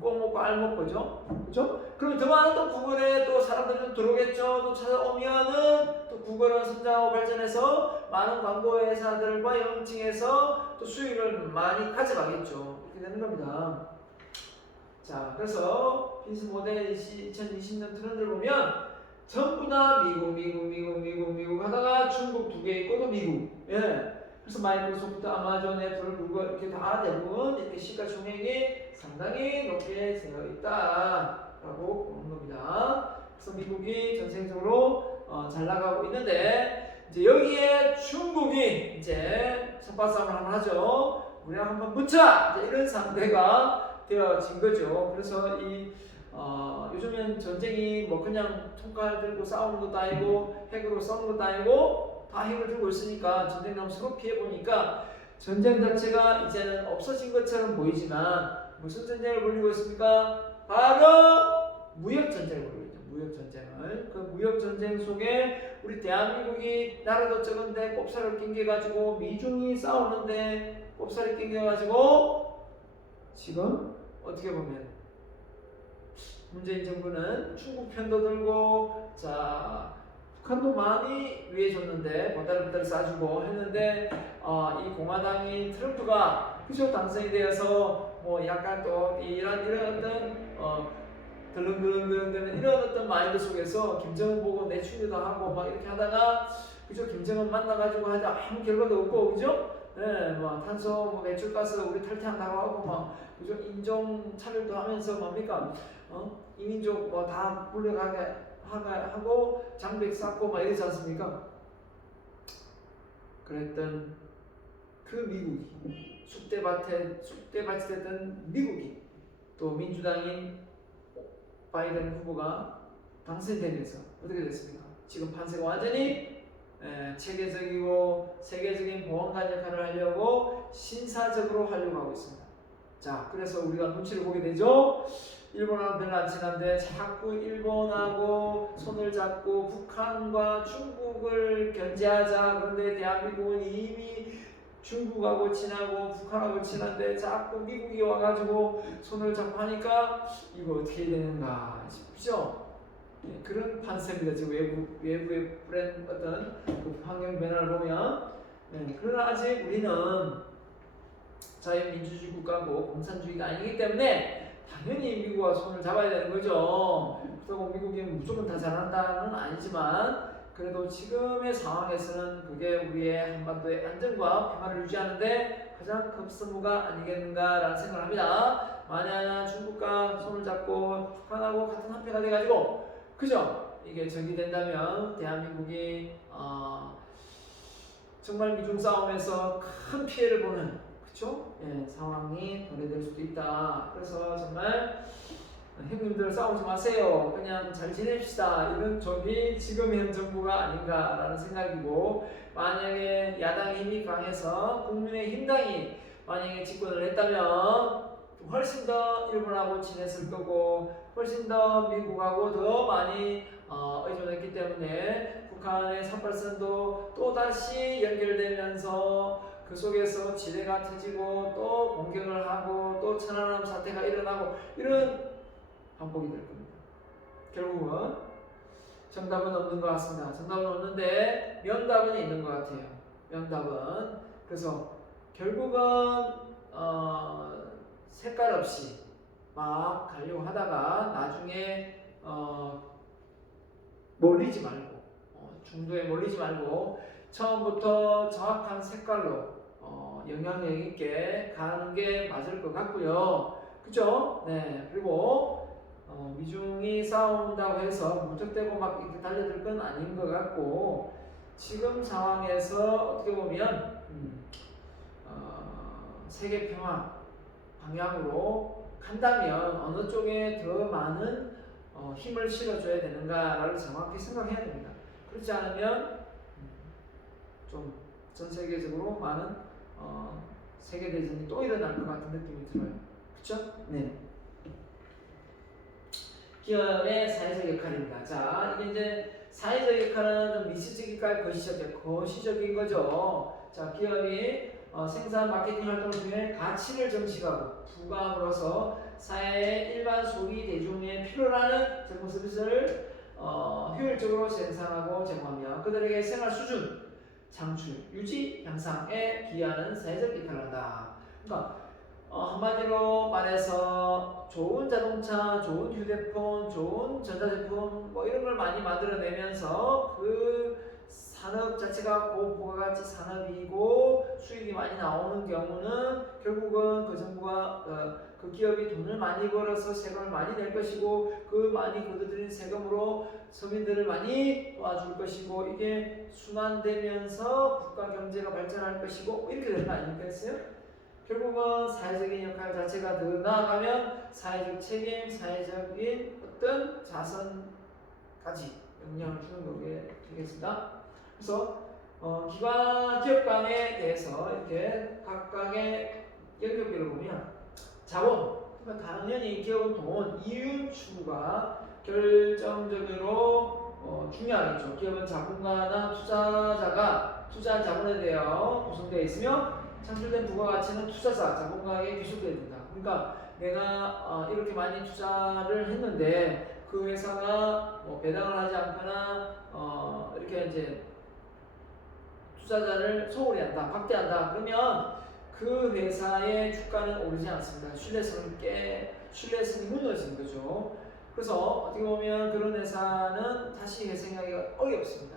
꼭 먹고 알 먹고죠. 그죠? 그럼 더 많은 또 구글에 또 사람들이 좀 들어오겠죠. 또 찾아오면은 또 구글은 성장하고 발전해서 많은 광고 회사들과 연칭해서 또 수익을 많이 가져가겠죠. 이렇게 되는 겁니다. 자, 그래서 비즈 모델 2020년 트렌드를 보면 전부 다 미국 하다가 중국 두 개 있고 또 미국. 예. 그래서 마이크로소프트, 아마존, 애플, 구글 이렇게 다 대부분 이렇게 시가총액이 상당히 높게 되어 있다라고 보는 겁니다. 그래서 미국이 전체적으로 잘 나가고 있는데 이제 여기에 중국이 이제 선바싸움을 한번 하죠. 우리랑 한번 붙자 이제 이런 상태가 되어진 거죠. 그래서 요즘엔 전쟁이 뭐 그냥 총칼 들고 싸우는 것도 아니고 핵으로 싸우는 것도 아니고 다 핵을 들고 있으니까 전쟁 나면 서로 피해 보니까 전쟁 자체가 이제는 없어진 것처럼 보이지만 무슨 전쟁을 벌이고 있습니까? 바로 무역 전쟁을 벌이고 있죠. 무역 전쟁을. 그 무역 전쟁 속에 우리 대한민국이 나라도 적은데 꼽살을 낑겨 가지고 미중이 싸우는데 꼽살이 낑겨 가지고 지금 어떻게 보면 문재인 정부는 중국 편도 들고 자 북한도 많이 위해줬는데 보따리 싸주고 했는데 이 공화당인 트럼프가 그저 당선이 되어서 뭐 약간 또 이런 어떤 덜렁덜렁 이런 어떤 마인드 속에서 김정은 보고 내추리도 하고 막 이렇게 하다가 그저 김정은 만나가지고 하다 아무 결과도 없고 그죠? 네, 뭐 탄소, 뭐 매출가스 우리 탈퇴한다고 하고 막 그죠? 인종 차별도 하면서 뭡니까? 이민족 뭐 다 불려가게 하고 장백 쌓고 막 이러지 않습니까? 그랬던 그 미국이 쑥대밭이 됐던 미국이 또 민주당인 바이든 후보가 당선되면서 어떻게 됐습니까? 지금 판세가 완전히 체계적이고 세계적인 보안관 역할을 하려고 신사적으로 하려고 하고 있습니다. 자, 그래서 우리가 눈치를 보게 되죠. 일본하고 별로 안 친한데 자꾸 일본하고 손을 잡고 북한과 중국을 견제하자. 그런데 대한민국은 이미 중국하고 친하고 북한하고 친한데 자꾸 미국이 와가지고 손을 잡고 하니까 이거 어떻게 되는가 싶죠? 네, 그런 판세입니다. 지금 외부의 어떤 그 환경 변화를 보면. 네, 그러나 아직 우리는 자유민주주의 국가고 공산주의가 아니기 때문에 당연히 미국과 손을 잡아야 되는 거죠. 그렇다고 미국이 무조건 다 잘한다는 아니지만 그래도 지금의 상황에서는 그게 우리의 한반도의 안정과 평화를 유지하는데 가장 급선무가 아니겠는가라는 생각을 합니다. 만약 중국과 손을 잡고 북한하고 같은 한패가 돼가지고 그죠? 이게 적이 된다면 대한민국이 정말 미중 싸움에서 큰 피해를 보는 그쵸? 예, 상황이 도래될 수도 있다. 그래서 정말 형님들 싸우지 마세요. 그냥 잘 지냅시다. 이런 쪽이 지금 현 정부가 아닌가라는 생각이고 만약에 야당의 힘이 강해서 국민의힘당이 만약에 집권을 했다면 훨씬 더 일본하고 친했을 거고 훨씬 더 미국하고 더 많이 의존했기 때문에 북한의 산발선도 또다시 연결되면서 그 속에서 지뢰가 터지고 또 공격을 하고 또 천안함 사태가 일어나고 이런 반복이 될 겁니다. 결국은 정답은 없는 것 같습니다. 정답은 없는데 명답은 있는 것 같아요. 명답은 그래서 결국은 색깔 없이 막 가려고 하다가 나중에 몰리지 말고 중도에 몰리지 말고 처음부터 정확한 색깔로 영향력 있게 가는 게 맞을 것 같고요. 그죠? 네. 그리고 미중이 싸운다고 해서 무턱대고 막 이렇게 달려들 건 아닌 것 같고 지금 상황에서 어떻게 보면 세계 평화 방향으로 간다면 어느 쪽에 더 많은 힘을 실어줘야 되는가를 정확히 생각해야 됩니다. 그렇지 않으면 좀 전 세계적으로 많은 세계대전이 또 일어날 것 같은 느낌이 들어요. 그렇죠? 네. 기업의 사회적 역할입니다. 자, 이게 이제 사회적 역할은 좀 미시적일까요? 거시적인 거죠. 자, 기업이 생산 마케팅 활동을 통해 가치를 정식하고 부과함으로써 사회의 일반 소비 대중의 필요로 제품 서비스를 효율적으로 생산하고 제공하며 그들에게 생활 수준, 창출, 유지, 향상에 기여하는 사회적 역할을 한다. 그러니까 한마디로 말해서 좋은 자동차, 좋은 휴대폰, 좋은 전자제품 뭐 이런 걸 많이 만들어내면서 그 산업 자체가 고부가가치 산업이고 수익이 많이 나오는 경우는 결국은 그 정부가 그 기업이 돈을 많이 벌어서 세금을 많이 낼 것이고 그 많이 거둬들인 세금으로 서민들을 많이 도와줄 것이고 이게 순환되면서 국가 경제가 발전할 것이고 이렇게 되는 거 아닙니까? 결국은 사회적인 역할 자체가 더 나아가면 사회적 책임, 사회적인 어떤 자선까지 영향을 주는 거게 되겠습니다. 그래서 기업 간에 대해서 이렇게 각각의 연결비를 보면 자원, 그러니까 당연히 기업은 돈, 이윤 추구가 결정적으로 중요하겠죠. 기업은 자본가나 투자자가 투자한 자본에 대하여 구성되어 있으며 창출된 부가가치는 투자자, 자본가에게 귀속돼야 된다. 그러니까 내가 이렇게 많이 투자를 했는데 그 회사가 뭐 배당을 하지 않거나 이렇게 이제 투자자를 소홀히 한다, 박대한다. 그러면 그 회사의 주가는 오르지 않습니다. 신뢰성이 무너지는 거죠. 그래서 어떻게 보면 그런 회사는 다시 회생하기가 어렵습니다.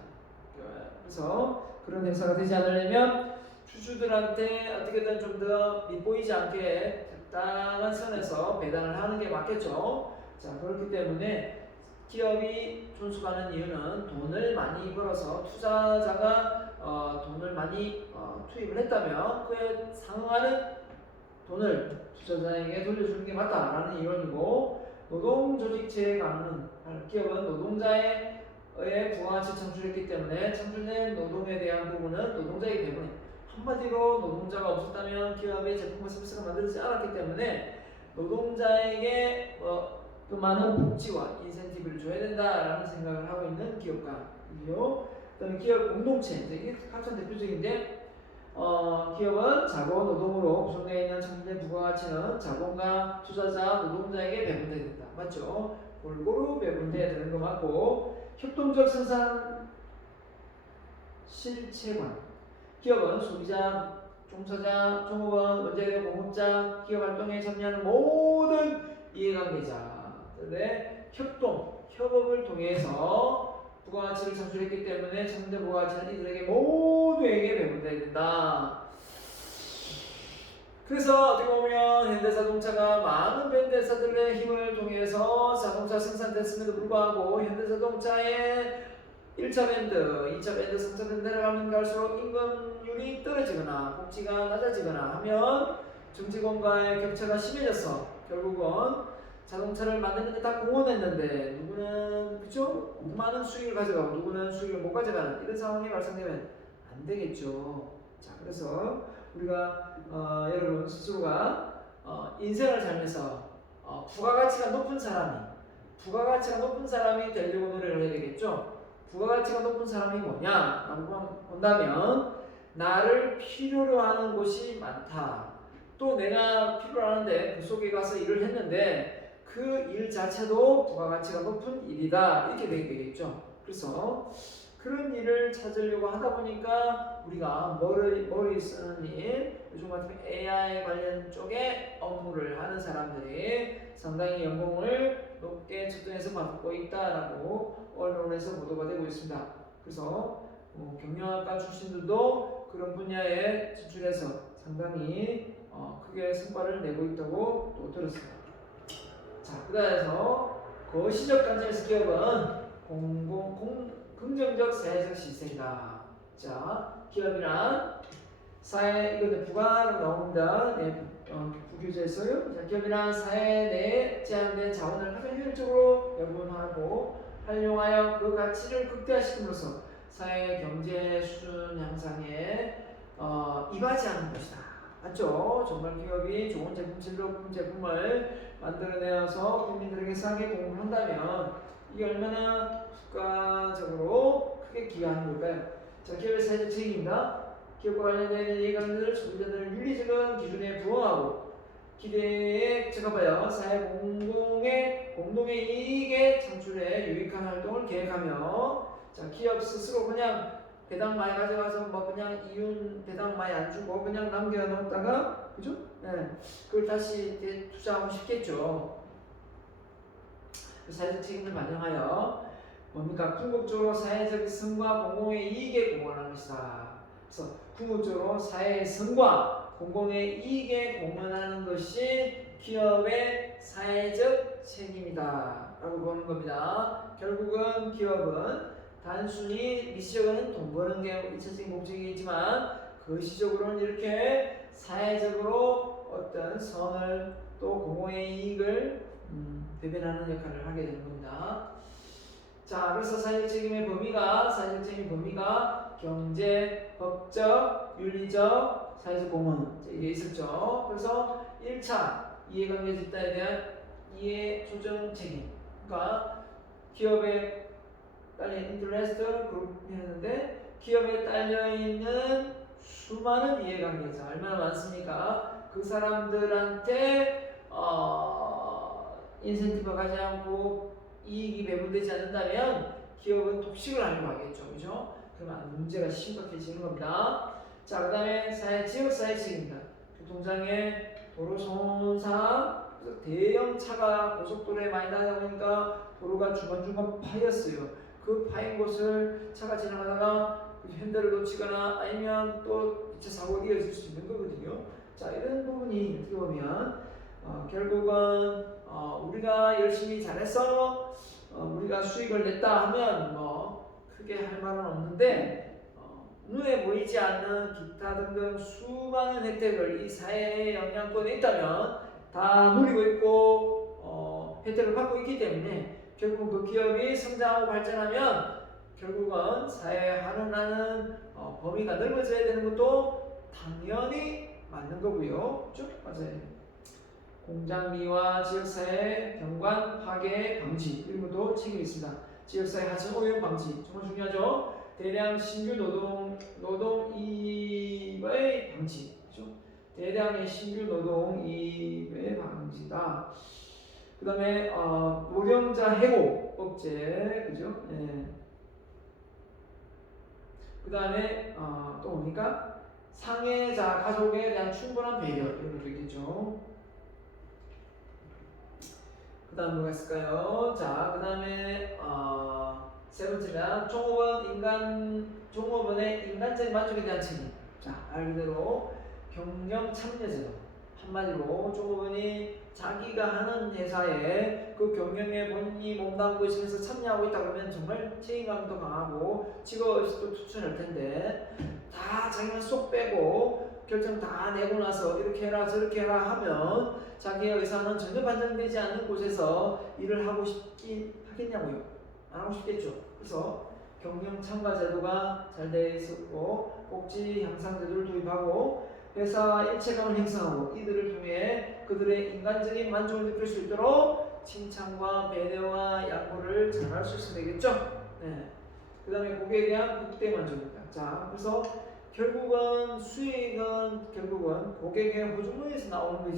그래서 그런 회사가 되지 않으려면 주주들한테 어떻게든 좀 더 밉보이지 않게 적당한 선에서 배당을 하는 게 맞겠죠. 자, 그렇기 때문에 기업이 존속하는 이유는 돈을 많이 벌어서 투자자가 돈을 많이 투입을 했다면 그에 상응하는 돈을 투자자에게 돌려주는 게 맞다라는 이론이고 노동조직체에 가는 기업은 노동자의 부가가치 창출했기 때문에 창출된 노동에 대한 부분은 노동자에게 배분해. 한마디로 노동자가 없었다면 기업의 제품과 서비스가 만들어지지 않았기 때문에 노동자에게 그 많은 복지와 인센티브를 줘야 된다라는 생각을 하고 있는 기업가이요. 그다음에 기업 공동체, 이게 가장 대표적인데 기업은 자본 노동으로 구성되어 있는 창출된 부가가치는 자본가, 투자자, 노동자에게 배분돼야 된다. 맞죠? 골고루 배분돼야 되는 거 맞고 협동적 생산 실체관. 기업은 소비자, 종사자, 종업원, 원재료 공급자, 기업 활동에 참여하는 모든 이해관계자들의 협업을 통해서 부가가치를 창출했기 때문에 창출된 부가가치는 이들에게 모두에게 배분돼야 된다. 그래서 어떻게 보면 현대자동차가 많은 밴드사들의 힘을 통해서 자동차 생산됐음에도 불구하고 현대자동차의 1차 밴드, 2차 밴드, 3차 밴드 내려가면 갈수록 임금률이 떨어지거나 복지가 낮아지거나 하면 정직원과의 격차가 심해져서 결국은 자동차를 만드는 데 다 공헌했는데 누구는 그죠? 많은 수익을 가져가고 누구는 수익을 못 가져가는 이런 상황이 발생되면 안 되겠죠. 자, 그래서 우리가 여러분 스스로가 인생을 살면서 부가가치가 높은 사람이 되려고 노력을 해야 되겠죠. 부가가치가 높은 사람이 뭐냐라고 본다면 나를 필요로 하는 곳이 많다. 또 내가 필요로 하는데 그 속에 가서 일을 했는데 그 일 자체도 부가가치가 높은 일이다 이렇게 되겠죠. 그래서 그런 일을 찾으려고 하다 보니까 우리가 머리 쓰는 일, 요즘 같은 AI 관련 쪽에 업무를 하는 사람들이 상당히 연봉을 높게 측정해서 받고 있다라고 언론에서 보도가 되고 있습니다. 그래서 경영학과 출신들도 그런 분야에 진출해서 상당히 크게 성과를 내고 있다고 또 들었습니다. 자, 그다음에서 거시적 관점에서 기업은 긍정적 사회적 실생이다. 자, 기업이란 사회, 이거 부가로 나옵니다. 네, 부교재에서요. 자, 기업이란 사회 내에 제한된 자원을 가장 효율적으로 배분하고 활용하여 그 가치를 극대화시킴으로써 사회 경제 수준 향상에 이바지하는 것이다. 맞죠? 정말 기업이 좋은 제품, 질 높은 제품을 만들어내어서 국민들에게 싸게 공급을 한다면 이게 얼마나 국가적으로 크게 기여하는 걸까요? 자, 기업의 사회적 책임입니다. 기업과 관련된 이해관계를 소비자들의 윤리적인 기준에 부응하고 기대에 적합하여 사회 공동의 이익에 창출해 유익한 활동을 계획하며, 자, 기업 스스로 그냥 배당 많이 가져가서 그냥 이윤 배당 많이 안 주고 그냥 남겨놓다가, 그죠? 네, 그걸 다시 투자하고 싶겠죠. 사회적 책임을 반영하여 뭡니까? 궁극적으로 사회적 성과 공공의 이익에 공헌하는 것이다. 그래서 궁극적으로 사회의 성과 공공의 이익에 공헌하는 것이 기업의 사회적 책임이다 라고 보는 겁니다. 결국은 기업은 단순히 미시적으로는 돈 버는 게 일차적인 목적이지만 거시적으로는 이렇게 사회적으로 어떤 선을 또 공공의 이익을 대변하는 역할을 하게 되는 겁니다. 자, 그래서 사회적 책임의 범위가 경제, 법적, 윤리적, 사회적 공헌 이게 있었죠. 그래서 1차 이해관계 집단에 대한 이해 조정 책임, 그러니까 기업에 딸린 인터레스트 그룹이었는데 기업에 딸려있는 수많은 이해관계자 얼마나 많습니까? 그 사람들한테 인센티브가 가지 않고 이익이 배분되지 않는다면 기업은 독식을 하려고 하겠죠. 그죠? 그러면 문제가 심각해지는 겁니다. 자, 그 다음에 지역사회 책임입니다. 교통장애, 도로 손상, 대형 차가 고속도로에 많이 다니다 보니까 도로가 중간중간 파였어요. 그 파인 곳을 차가 지나가다가 핸들을 놓치거나 아니면 또 2차 사고가 이어질 수 있는 거거든요. 자, 이런 부분이 어떻게 보면 결국은 우리가 열심히 잘해서 우리가 수익을 냈다 하면 크게 할 말은 없는데 눈에 보이지 않는 기타 등등 수많은 혜택을 이 사회의 영향권에 있다면 다 누리고 있고 혜택을 받고 있기 때문에 결국 그 기업이 성장하고 발전하면 결국은 사회에 환원하는 범위가 넓어져야 되는 것도 당연히 맞는 거고요. 쭉 맞아요. 공장미와 지역사회 경관 파괴 방지 이런 것도 책임이 있습니다. 지역사회 하청 오염 방지 정말 중요하죠. 대량 신규 노동 이입의 방지, 그렇죠? 대량의 신규 노동 이입의 방지다. 그 다음에 노령자 해고 억제, 그죠? 예. 그 다음에 또 뭡니까? 상해자 가족에 대한 충분한 배려 이런 것도 있겠죠. 그 다음 뭐가 있을까요? 자, 그 다음에 세 번째가 종업원의 인간적인 만족에 대한 책임. 자, 말 그대로 경영 참여제도. 한마디로 종업원이 자기가 하는 회사에 그 경영에 본인이 몸담고 있으면서 참여하고 있다 그러면 정말 책임감도 강하고 직업의식도 투철할 텐데 다 자기만 쏙 빼고 결정 다 내고 나서 이렇게 해라 저렇게 해라 하면 자기의 의사는 전혀 반영되지 않는 곳에서 일을 하고 싶긴 하겠냐고요. 안 하고 싶겠죠. 그래서 경영 참가 제도가 잘 되어 있었고 복지 향상 제도를 도입하고 회사와 일체감을 형성하고 이들을 통해 그들의 인간적인 만족을 느낄 수 있도록 칭찬과 배려와 양보를 잘할 수 있으면 되겠죠. 네. 그 다음에 고객에 대한 국대 만족입니다. 자, 그래서 수익은 결국은 고객의 호주머니에서 나오는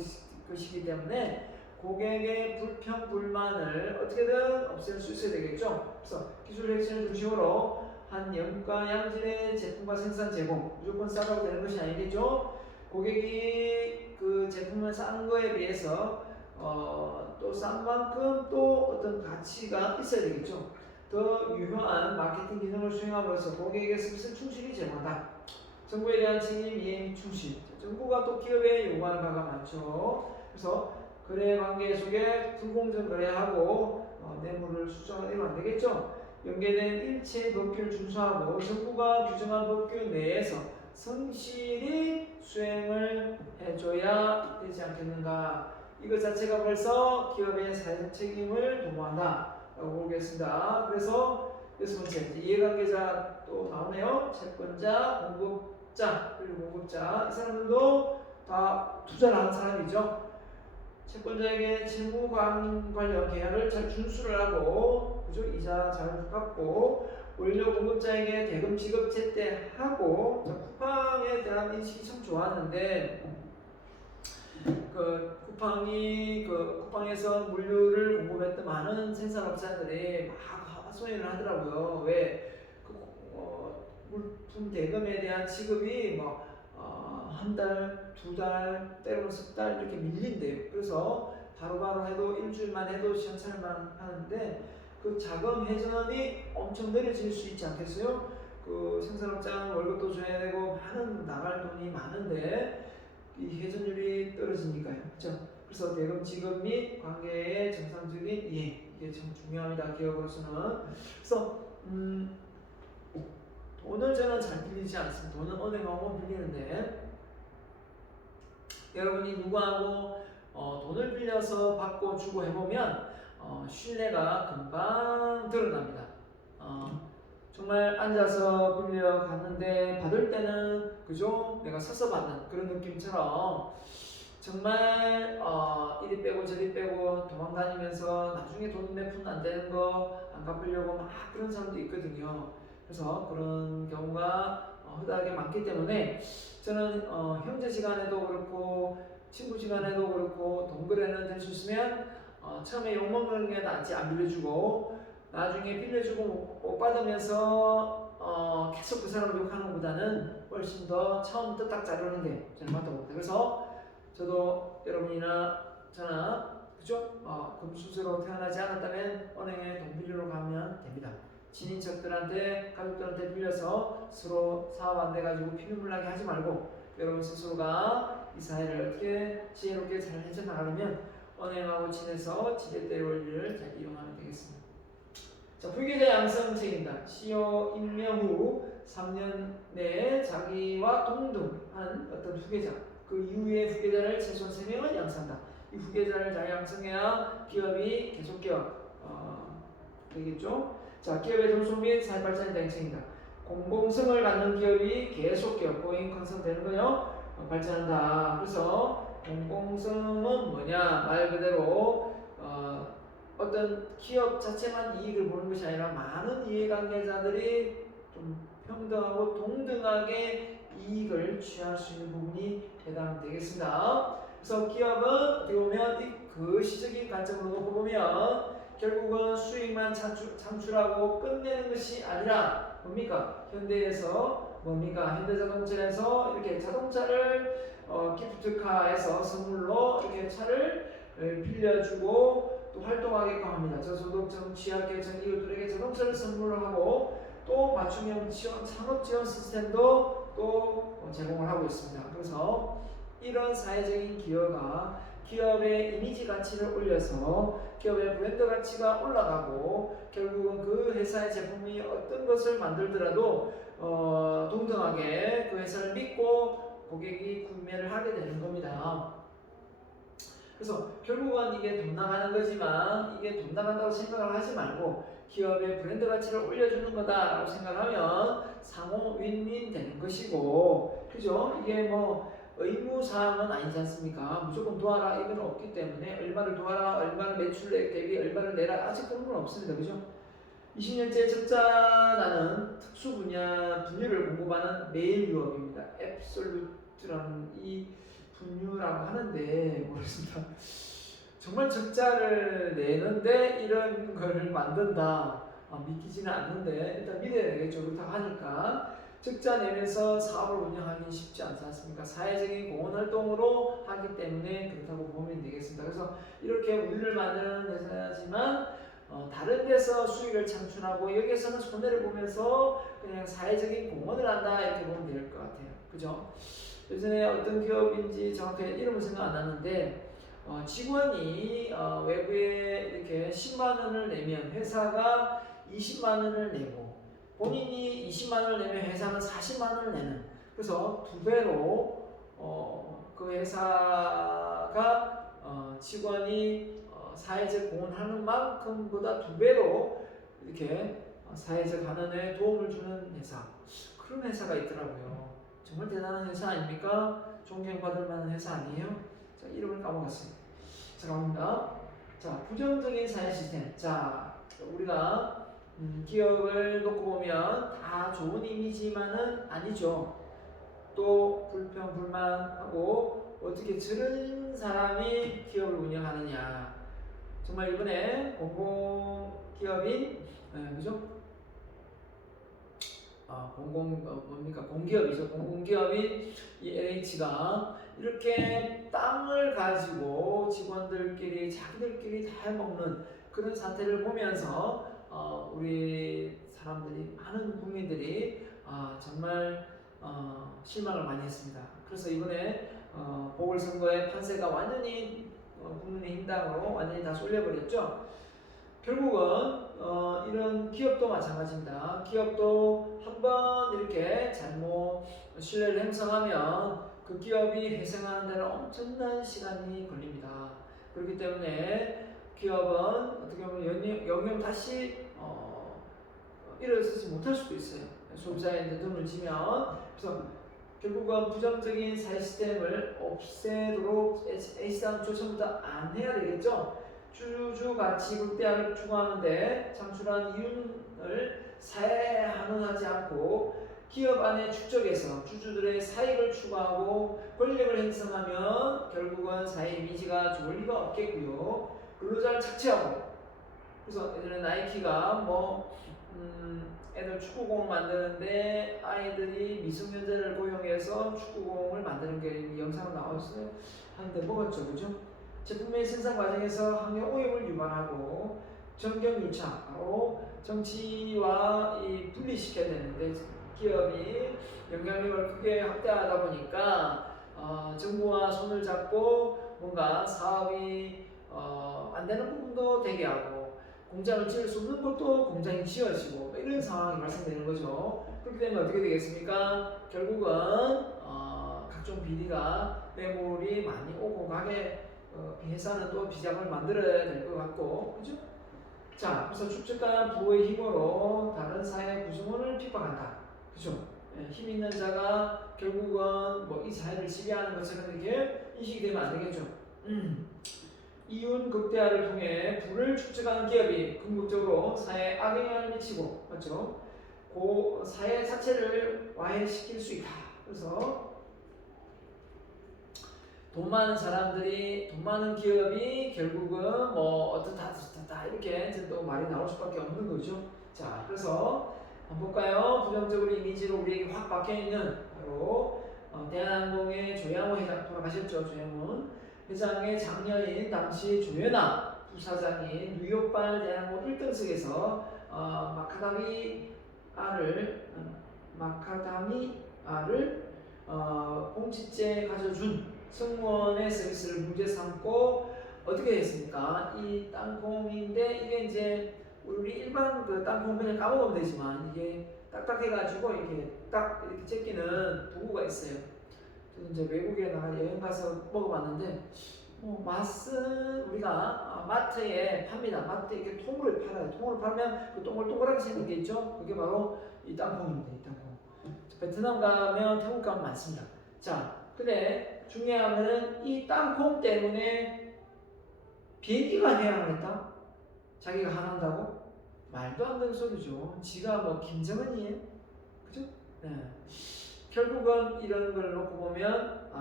것이기 때문에 고객의 불평, 불만을 어떻게든 없앨 수 있어야 되겠죠. 그래서 기술 혁신을 중심으로 한 영가 양질의 제품과 생산 제공, 무조건 싸다고 되는 것이 아니겠죠. 고객이 그 제품을 싼 거에 비해서 또 싼 만큼 또 어떤 가치가 있어야 되겠죠. 더 유효한 마케팅 기능을 수행함으로써 고객에게 서비스를 충실히 제공한다. 정부에 대한 책임 이행 충실. 정부가 또 기업에 요구하는 바가 많죠. 그래서 거래 관계 속에 불공정 거래하고 뇌물을 수정하면 안 되겠죠. 연계된 일체 법규를 준수하고 정부가 규정한 법규 내에서 성실히 수행을 해줘야 되지 않겠는가. 이것 자체가 벌써 기업의 사회적 책임을 도모한다 라고 보겠습니다. 그래서 6번째 이해관계자 또 나오네요. 채권자, 공급자, 그리고 공급자. 이 사람들도 다 투자를 하는 사람이죠. 채권자에게 채무 관련 계약을 잘 준수를 하고, 그죠? 이자 잘 갚고, 원료 공급자에게 대금 지급 제때하고. 쿠팡에 대한 인식이 참 좋았는데, 그 쿠팡에서 물류를 공급했던 많은 생산업자들이 막 소행을 하더라고요. 왜 물품 대금에 대한 지급이 한 달, 두 달, 때로는 석 달 이렇게 밀린대요. 그래서 바로바로 해도 일주일만 해도 시원찮을만 하는데 그 자금 회전이 엄청 느려질 수 있지 않겠어요? 그 생산업자는 월급도 줘야 되고 많은 나갈 돈이 많은데 이 회전율이 떨어지니까요. 그렇죠? 그래서 대금 지급 및 관계의 정상적인 이해, 이게 참 중요합니다. 기업으로서는. 그래서 돈을 저는 잘 빌리지 않습니다. 돈은 은행 가면 빌리는데 여러분이 누구하고 돈을 빌려서 받고 주고 해보면 신뢰가 금방 드러납니다. 정말 앉아서 빌려갔는데 받을 때는 그죠? 내가 서서 받는 그런 느낌처럼 정말 이리 빼고 저리 빼고 도망다니면서 나중에 돈 몇 푼 안 되는 거 안 갚으려고 막 그런 사람도 있거든요. 그래서 그런 경우가 허다하게 많기 때문에 저는 형제지간에도 그렇고 친구지간에도 그렇고 동거래는 될 수 있으면 처음에 욕먹는 게 낫지 안 빌려주고 나중에 빌려주고 못 받으면서 계속 그 사람을 욕하는 것보다는 훨씬 더 처음부터 딱 자르는 게 저는 맞다고 봅니다. 그래서 저도 여러분이나 저나 그죠? 금수저로 태어나지 않았다면 은행에 돈 빌리러 가면 됩니다. 친인척들한테 가족들한테 빌려서 서로 사업 안 돼가지고 피눈물나게 하지 말고 여러분 스스로가 이 사회를 어떻게 지혜롭게 잘 헤쳐나가려면 은행하고 친해서 지렛대 원리를 잘 이용하면 되겠습니다. 자, 후계자 양성책입니다. CEO 임명 후 3년 내에 자기와 동등한 어떤 후계자, 그 이후의 후계자를 최소한 3명을 양성한다. 이 후계자를 잘 양성해야 기업이 계속 개혁 되겠죠. 자, 기업의 전속 및 사회 발전에 대한 책입니다. 공공성을 갖는 기업이 계속 개혁, 고잉 컨선 되는 거요. 발전한다. 그래서 공공성은 뭐냐? 말 그대로 어떤 기업 자체만 이익을 보는 것이 아니라 많은 이해관계자들이 좀 평등하고 동등하게 이익을 취할 수 있는 부분이 해당되겠습니다. 그래서 기업은 어떻게 보면 그 시적인 관점으로 놓고 보면 결국은 수익만 창출하고 끝내는 것이 아니라 뭡니까? 현대에서 뭡니까? 현대자동차에서 이렇게 자동차를 기프트카에서 선물로 이렇게 차를 빌려주고 또 활동하게끔 합니다. 저소득층, 취약계층 이웃들에게 자동차를 선물을 하고 또 맞춤형 지원, 산업 지원 시스템도 또 제공을 하고 있습니다. 그래서 이런 사회적인 기여가 기업의 이미지 가치를 올려서 기업의 브랜드 가치가 올라가고 결국은 그 회사의 제품이 어떤 것을 만들더라도 동등하게 그 회사를 믿고 고객이 구매를 하게 되는 겁니다. 그래서 결국은 이게 돈 나가는 거지만 이게 돈 나간다고 생각을 하지 말고 기업의 브랜드 가치를 올려주는 거다라고 생각하면 상호 윈윈 되는 것이고, 그죠? 이게 뭐 의무사항은 아니지 않습니까? 무조건 도와라 이건 없기 때문에 얼마를 도와라, 얼마를 매출액 대비 얼마를 내라 아직 그런 건 없습니다. 그죠? 20년째 적자나는 특수 분야를 공급하는 메일 유업입니다. 앱솔루트라는 이 분류라고 하는데 모르겠습니다. 정말 적자를 내는데 이런 걸 만든다. 믿기지는 않는데 일단 믿어야 되겠죠. 그렇다고 하니까 적자 내면서 사업을 운영하기 쉽지 않지 않습니까? 사회적인 공헌 활동으로 하기 때문에 그렇다고 보면 되겠습니다. 그래서 이렇게 우유를 만드는 회사지만 다른 데서 수익을 창출하고 여기에서는 손해를 보면서 그냥 사회적인 공헌을 한다 이렇게 보면 될 것 같아요. 그죠? 예전에 어떤 기업인지 정확히 이름은 생각 안 나는데 직원이 외부에 이렇게 10만 원을 내면 회사가 20만 원을 내고 본인이 20만 원을 내면 회사는 40만 원을 내는, 그래서 두 배로 그 회사가 직원이 사회적 공헌하는 만큼보다 두 배로 이렇게 사회적 환원에 도움을 주는 회사, 그런 회사가 있더라고요. 정말 대단한 회사 아닙니까? 존경받을 만한 회사 아니에요? 자, 이름을 까먹었어요. 자, 갑니다. 자, 부정적인 사회 시스템. 자, 우리가 기업을 놓고 보면 다 좋은 이미지만은 아니죠. 또 불평, 불만하고 어떻게 저런 사람이 기업을 운영하느냐. 정말 이번에 공공기업인, 그죠? 공기업이죠. 공기업인 이 LH가 이렇게 땅을 가지고 직원들끼리 자기들끼리 다 해먹는 그런 사태를 보면서 우리 사람들이, 많은 국민들이 정말 실망을 많이 했습니다. 그래서 이번에 보궐선거의 판세가 완전히 국민의힘당으로 완전히 다 쏠려버렸죠. 결국은 이런 기업도 마찬가지입니다. 기업도 한번 이렇게 잘못 신뢰를 형성하면 그 기업이 회생하는 데는 엄청난 시간이 걸립니다. 그렇기 때문에 기업은 어떻게 보면 영영 다시 일어서지 못할 수도 있어요. 소비자의 눈을 지면. 그래서 결국은 부정적인 사회 시스템을 없애도록 H사는 처음부터 안 해야 되겠죠. 주주 가치 극대화를 추구하는데 창출한 이윤을 사회에 환원하지 않고 기업 안에 축적해서 주주들의 사익을 추구하고 권력을 형성하면 결국은 사회 이미지가 좋을 리가 없겠고요. 근로자를 착취하고, 그래서 예전에 나이키가 애들 축구공을 만드는데 아이들이 미성년자를 고용해서 축구공을 만드는 게 영상으로 나왔어요. 하는데 먹었죠, 그죠? 제품의 생산 과정에서 환경 오염을 유발하고 정경유착, 바로 정치와 분리시켜야 되는데 기업이 영향력을 크게 확대하다 보니까 정부와 손을 잡고 뭔가 사업이 안 되는 부분도 되게 하고 공장을 지을 수 없는 것도 공장이 지어지고 이런 상황이 발생되는 거죠. 그렇기 때문에 어떻게 되겠습니까? 결국은 각종 비리가 뇌물이 많이 오고 가게 회사는 또 비자금을 만들어야 될 것 같고, 그죠? 자, 그래서 축적한 부의 힘으로 다른 사회 구성원을 핍박한다, 그죠? 힘 있는 자가 결국은 이 사회를 지배하는 것처럼 이렇게 인식이 되면 안 되겠죠. 이윤 극대화를 통해 부를 축적하는 기업이 궁극적으로 사회에 악영향을 미치고, 맞죠? 사회 자체를 와해시킬 수 있다. 그래서 돈 많은 사람들이, 돈 많은 기업이 결국은 어떻다 이렇게 또 말이 나올 수밖에 없는 거죠. 자, 그래서 한번 볼까요? 부정적으로 이미지로 우리에게 확 박혀있는 바로 대한항공의 조양호 회장, 돌아가셨죠. 조양호 회장의 장녀인 당시 조연아 부사장이 뉴욕발 대항공 1등석에서 마카다미아를 꽁치째 가져준 승무원의 서비스를 문제 삼고 어떻게 했습니까? 이 땅콩인데 이게 이제 우리 일반 그 땅콩 그냥 까먹으면 되지만 이게 딱딱해가지고 이렇게 딱 이렇게 제끼는 도구가 있어요. 저는 이제 외국에 여행 가서 먹어봤는데 맛은 우리가 마트에 팝니다. 마트에 이렇게 통으로 팔아요. 통으로 팔면 그 동글동글하게 생긴 게 있죠. 그게 바로 이 땅콩입니다. 이 땅콩. 베트남 가면, 태국 가면 많습니다. 자, 근데 중요한 거는 이 땅콩 때문에 비행기가 해양을 했다? 자기가 하한다고? 말도 안 되는 소리죠. 지가 김정은이에요? 그죠? 네. 결국은 이런 걸 놓고 보면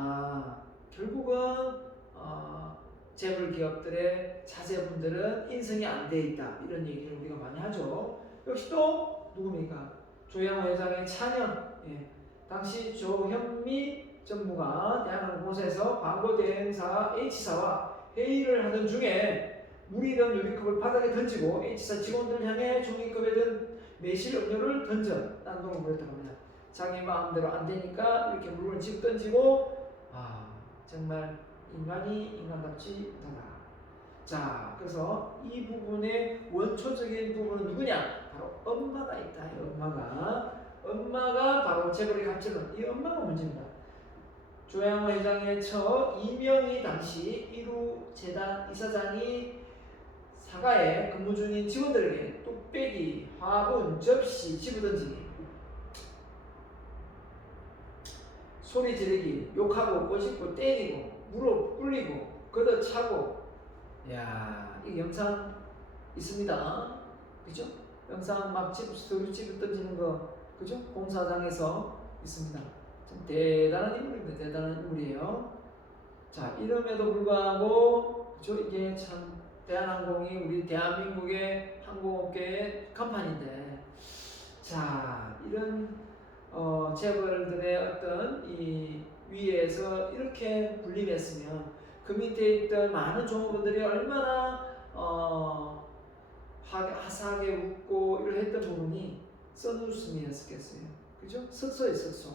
결국은 재벌 기업들의 자제분들은 인성이 안 돼 있다. 이런 얘기를 우리가 많이 하죠. 역시 또 누굽니까? 조양호 회장의 차년, 당시 조현미 전무가 대한항공공사에서 광고 대행사 H사와 회의를 하던 중에 물이 든 유리컵을 바닥에 던지고 H사 직원들을 향해 종이컵에 든 매실 음료를 던져 난동을 부렸다고 합니다. 자기 마음대로 안 되니까 이렇게 물건을 집 던지고 정말 인간이 인간답지 못하다. 자, 그래서 이 부분의 원초적인 부분은 누구냐? 바로 엄마가 있다. 엄마가 바로 재벌의 갑질은 이 엄마가 문제입니다. 조양호 회장의 처 이명희 당시 1호 재단 이사장이 사가에 근무 중인 직원들에게 뚝배기, 화분, 접시 집어던지기, 소리 지르기, 욕하고 꼬집고 때리고 무릎 꿇리고 걷어차고. 야, 이 영상 있습니다. 그죠? 영상 막 서류 집어 던지는 거, 그죠? 공사장에서 있습니다. 참 대단한 인물입니다. 대단한 인물이에요. 자, 이름에도 불구하고, 그죠? 이게 참 대한항공이 우리 대한민국의 항공업계의 간판인데, 자, 이런 재벌들의 어떤 이 위에서 이렇게 군림했으면 그 밑에 있던 많은 종업원들이 얼마나 하사하게 웃고 이걸 했던 부분이 썬웃음이었겠어요. 그죠? 석소에 석소.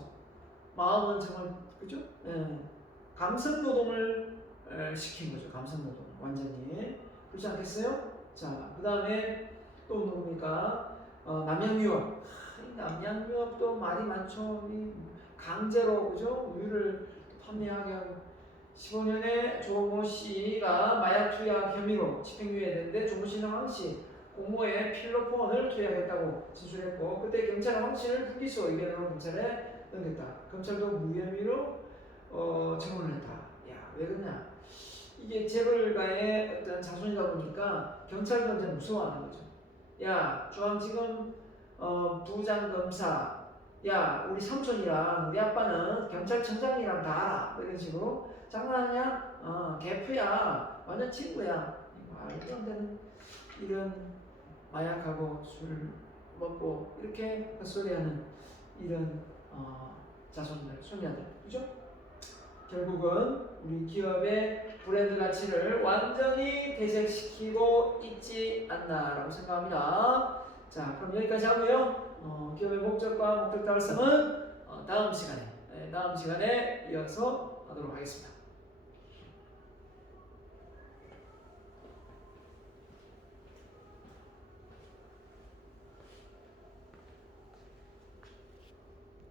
마음은 정말, 그죠? 감성 노동을 시킨 거죠. 감성 노동 완전히. 그렇지 않겠어요? 자, 그 다음에 또 누굽니까? 남양유업. 남양유업도 말이 많죠. 강제로, 그죠? 우유를 판매하게 하고 15년에 조모 씨가 마약 투약 혐의로 집행유예 됐는데 조모 씨는 황 씨 공모에 필로폰을 투약했다고 진술했고, 그때 경찰은 황 씨를 불기소 의견으로 검찰에 넘겼다. 검찰도 무혐의로 증언을 했다. 야, 왜 그러냐? 이게 재벌가의 어떤 자손이다 보니까 경찰도 이제 무서워하는 거죠. 야, 중앙지검 부장검사, 야, 우리 삼촌이랑 우리 아빠는 경찰청장이랑 다 알아. 이런 식으로 장난하냐? 개프야, 완전 친구야. 말도 안 되는 이런 마약하고 술 먹고 이렇게 헛소리하는 이런 자손들, 손녀들, 그죠? 결국은 우리 기업의 브랜드 가치를 완전히 퇴색시키고 있지 않나라고 생각합니다. 자, 그럼 여기까지 하고요. 기업의 목적과 목적 달성은 다음 시간에 이어서 하도록 하겠습니다.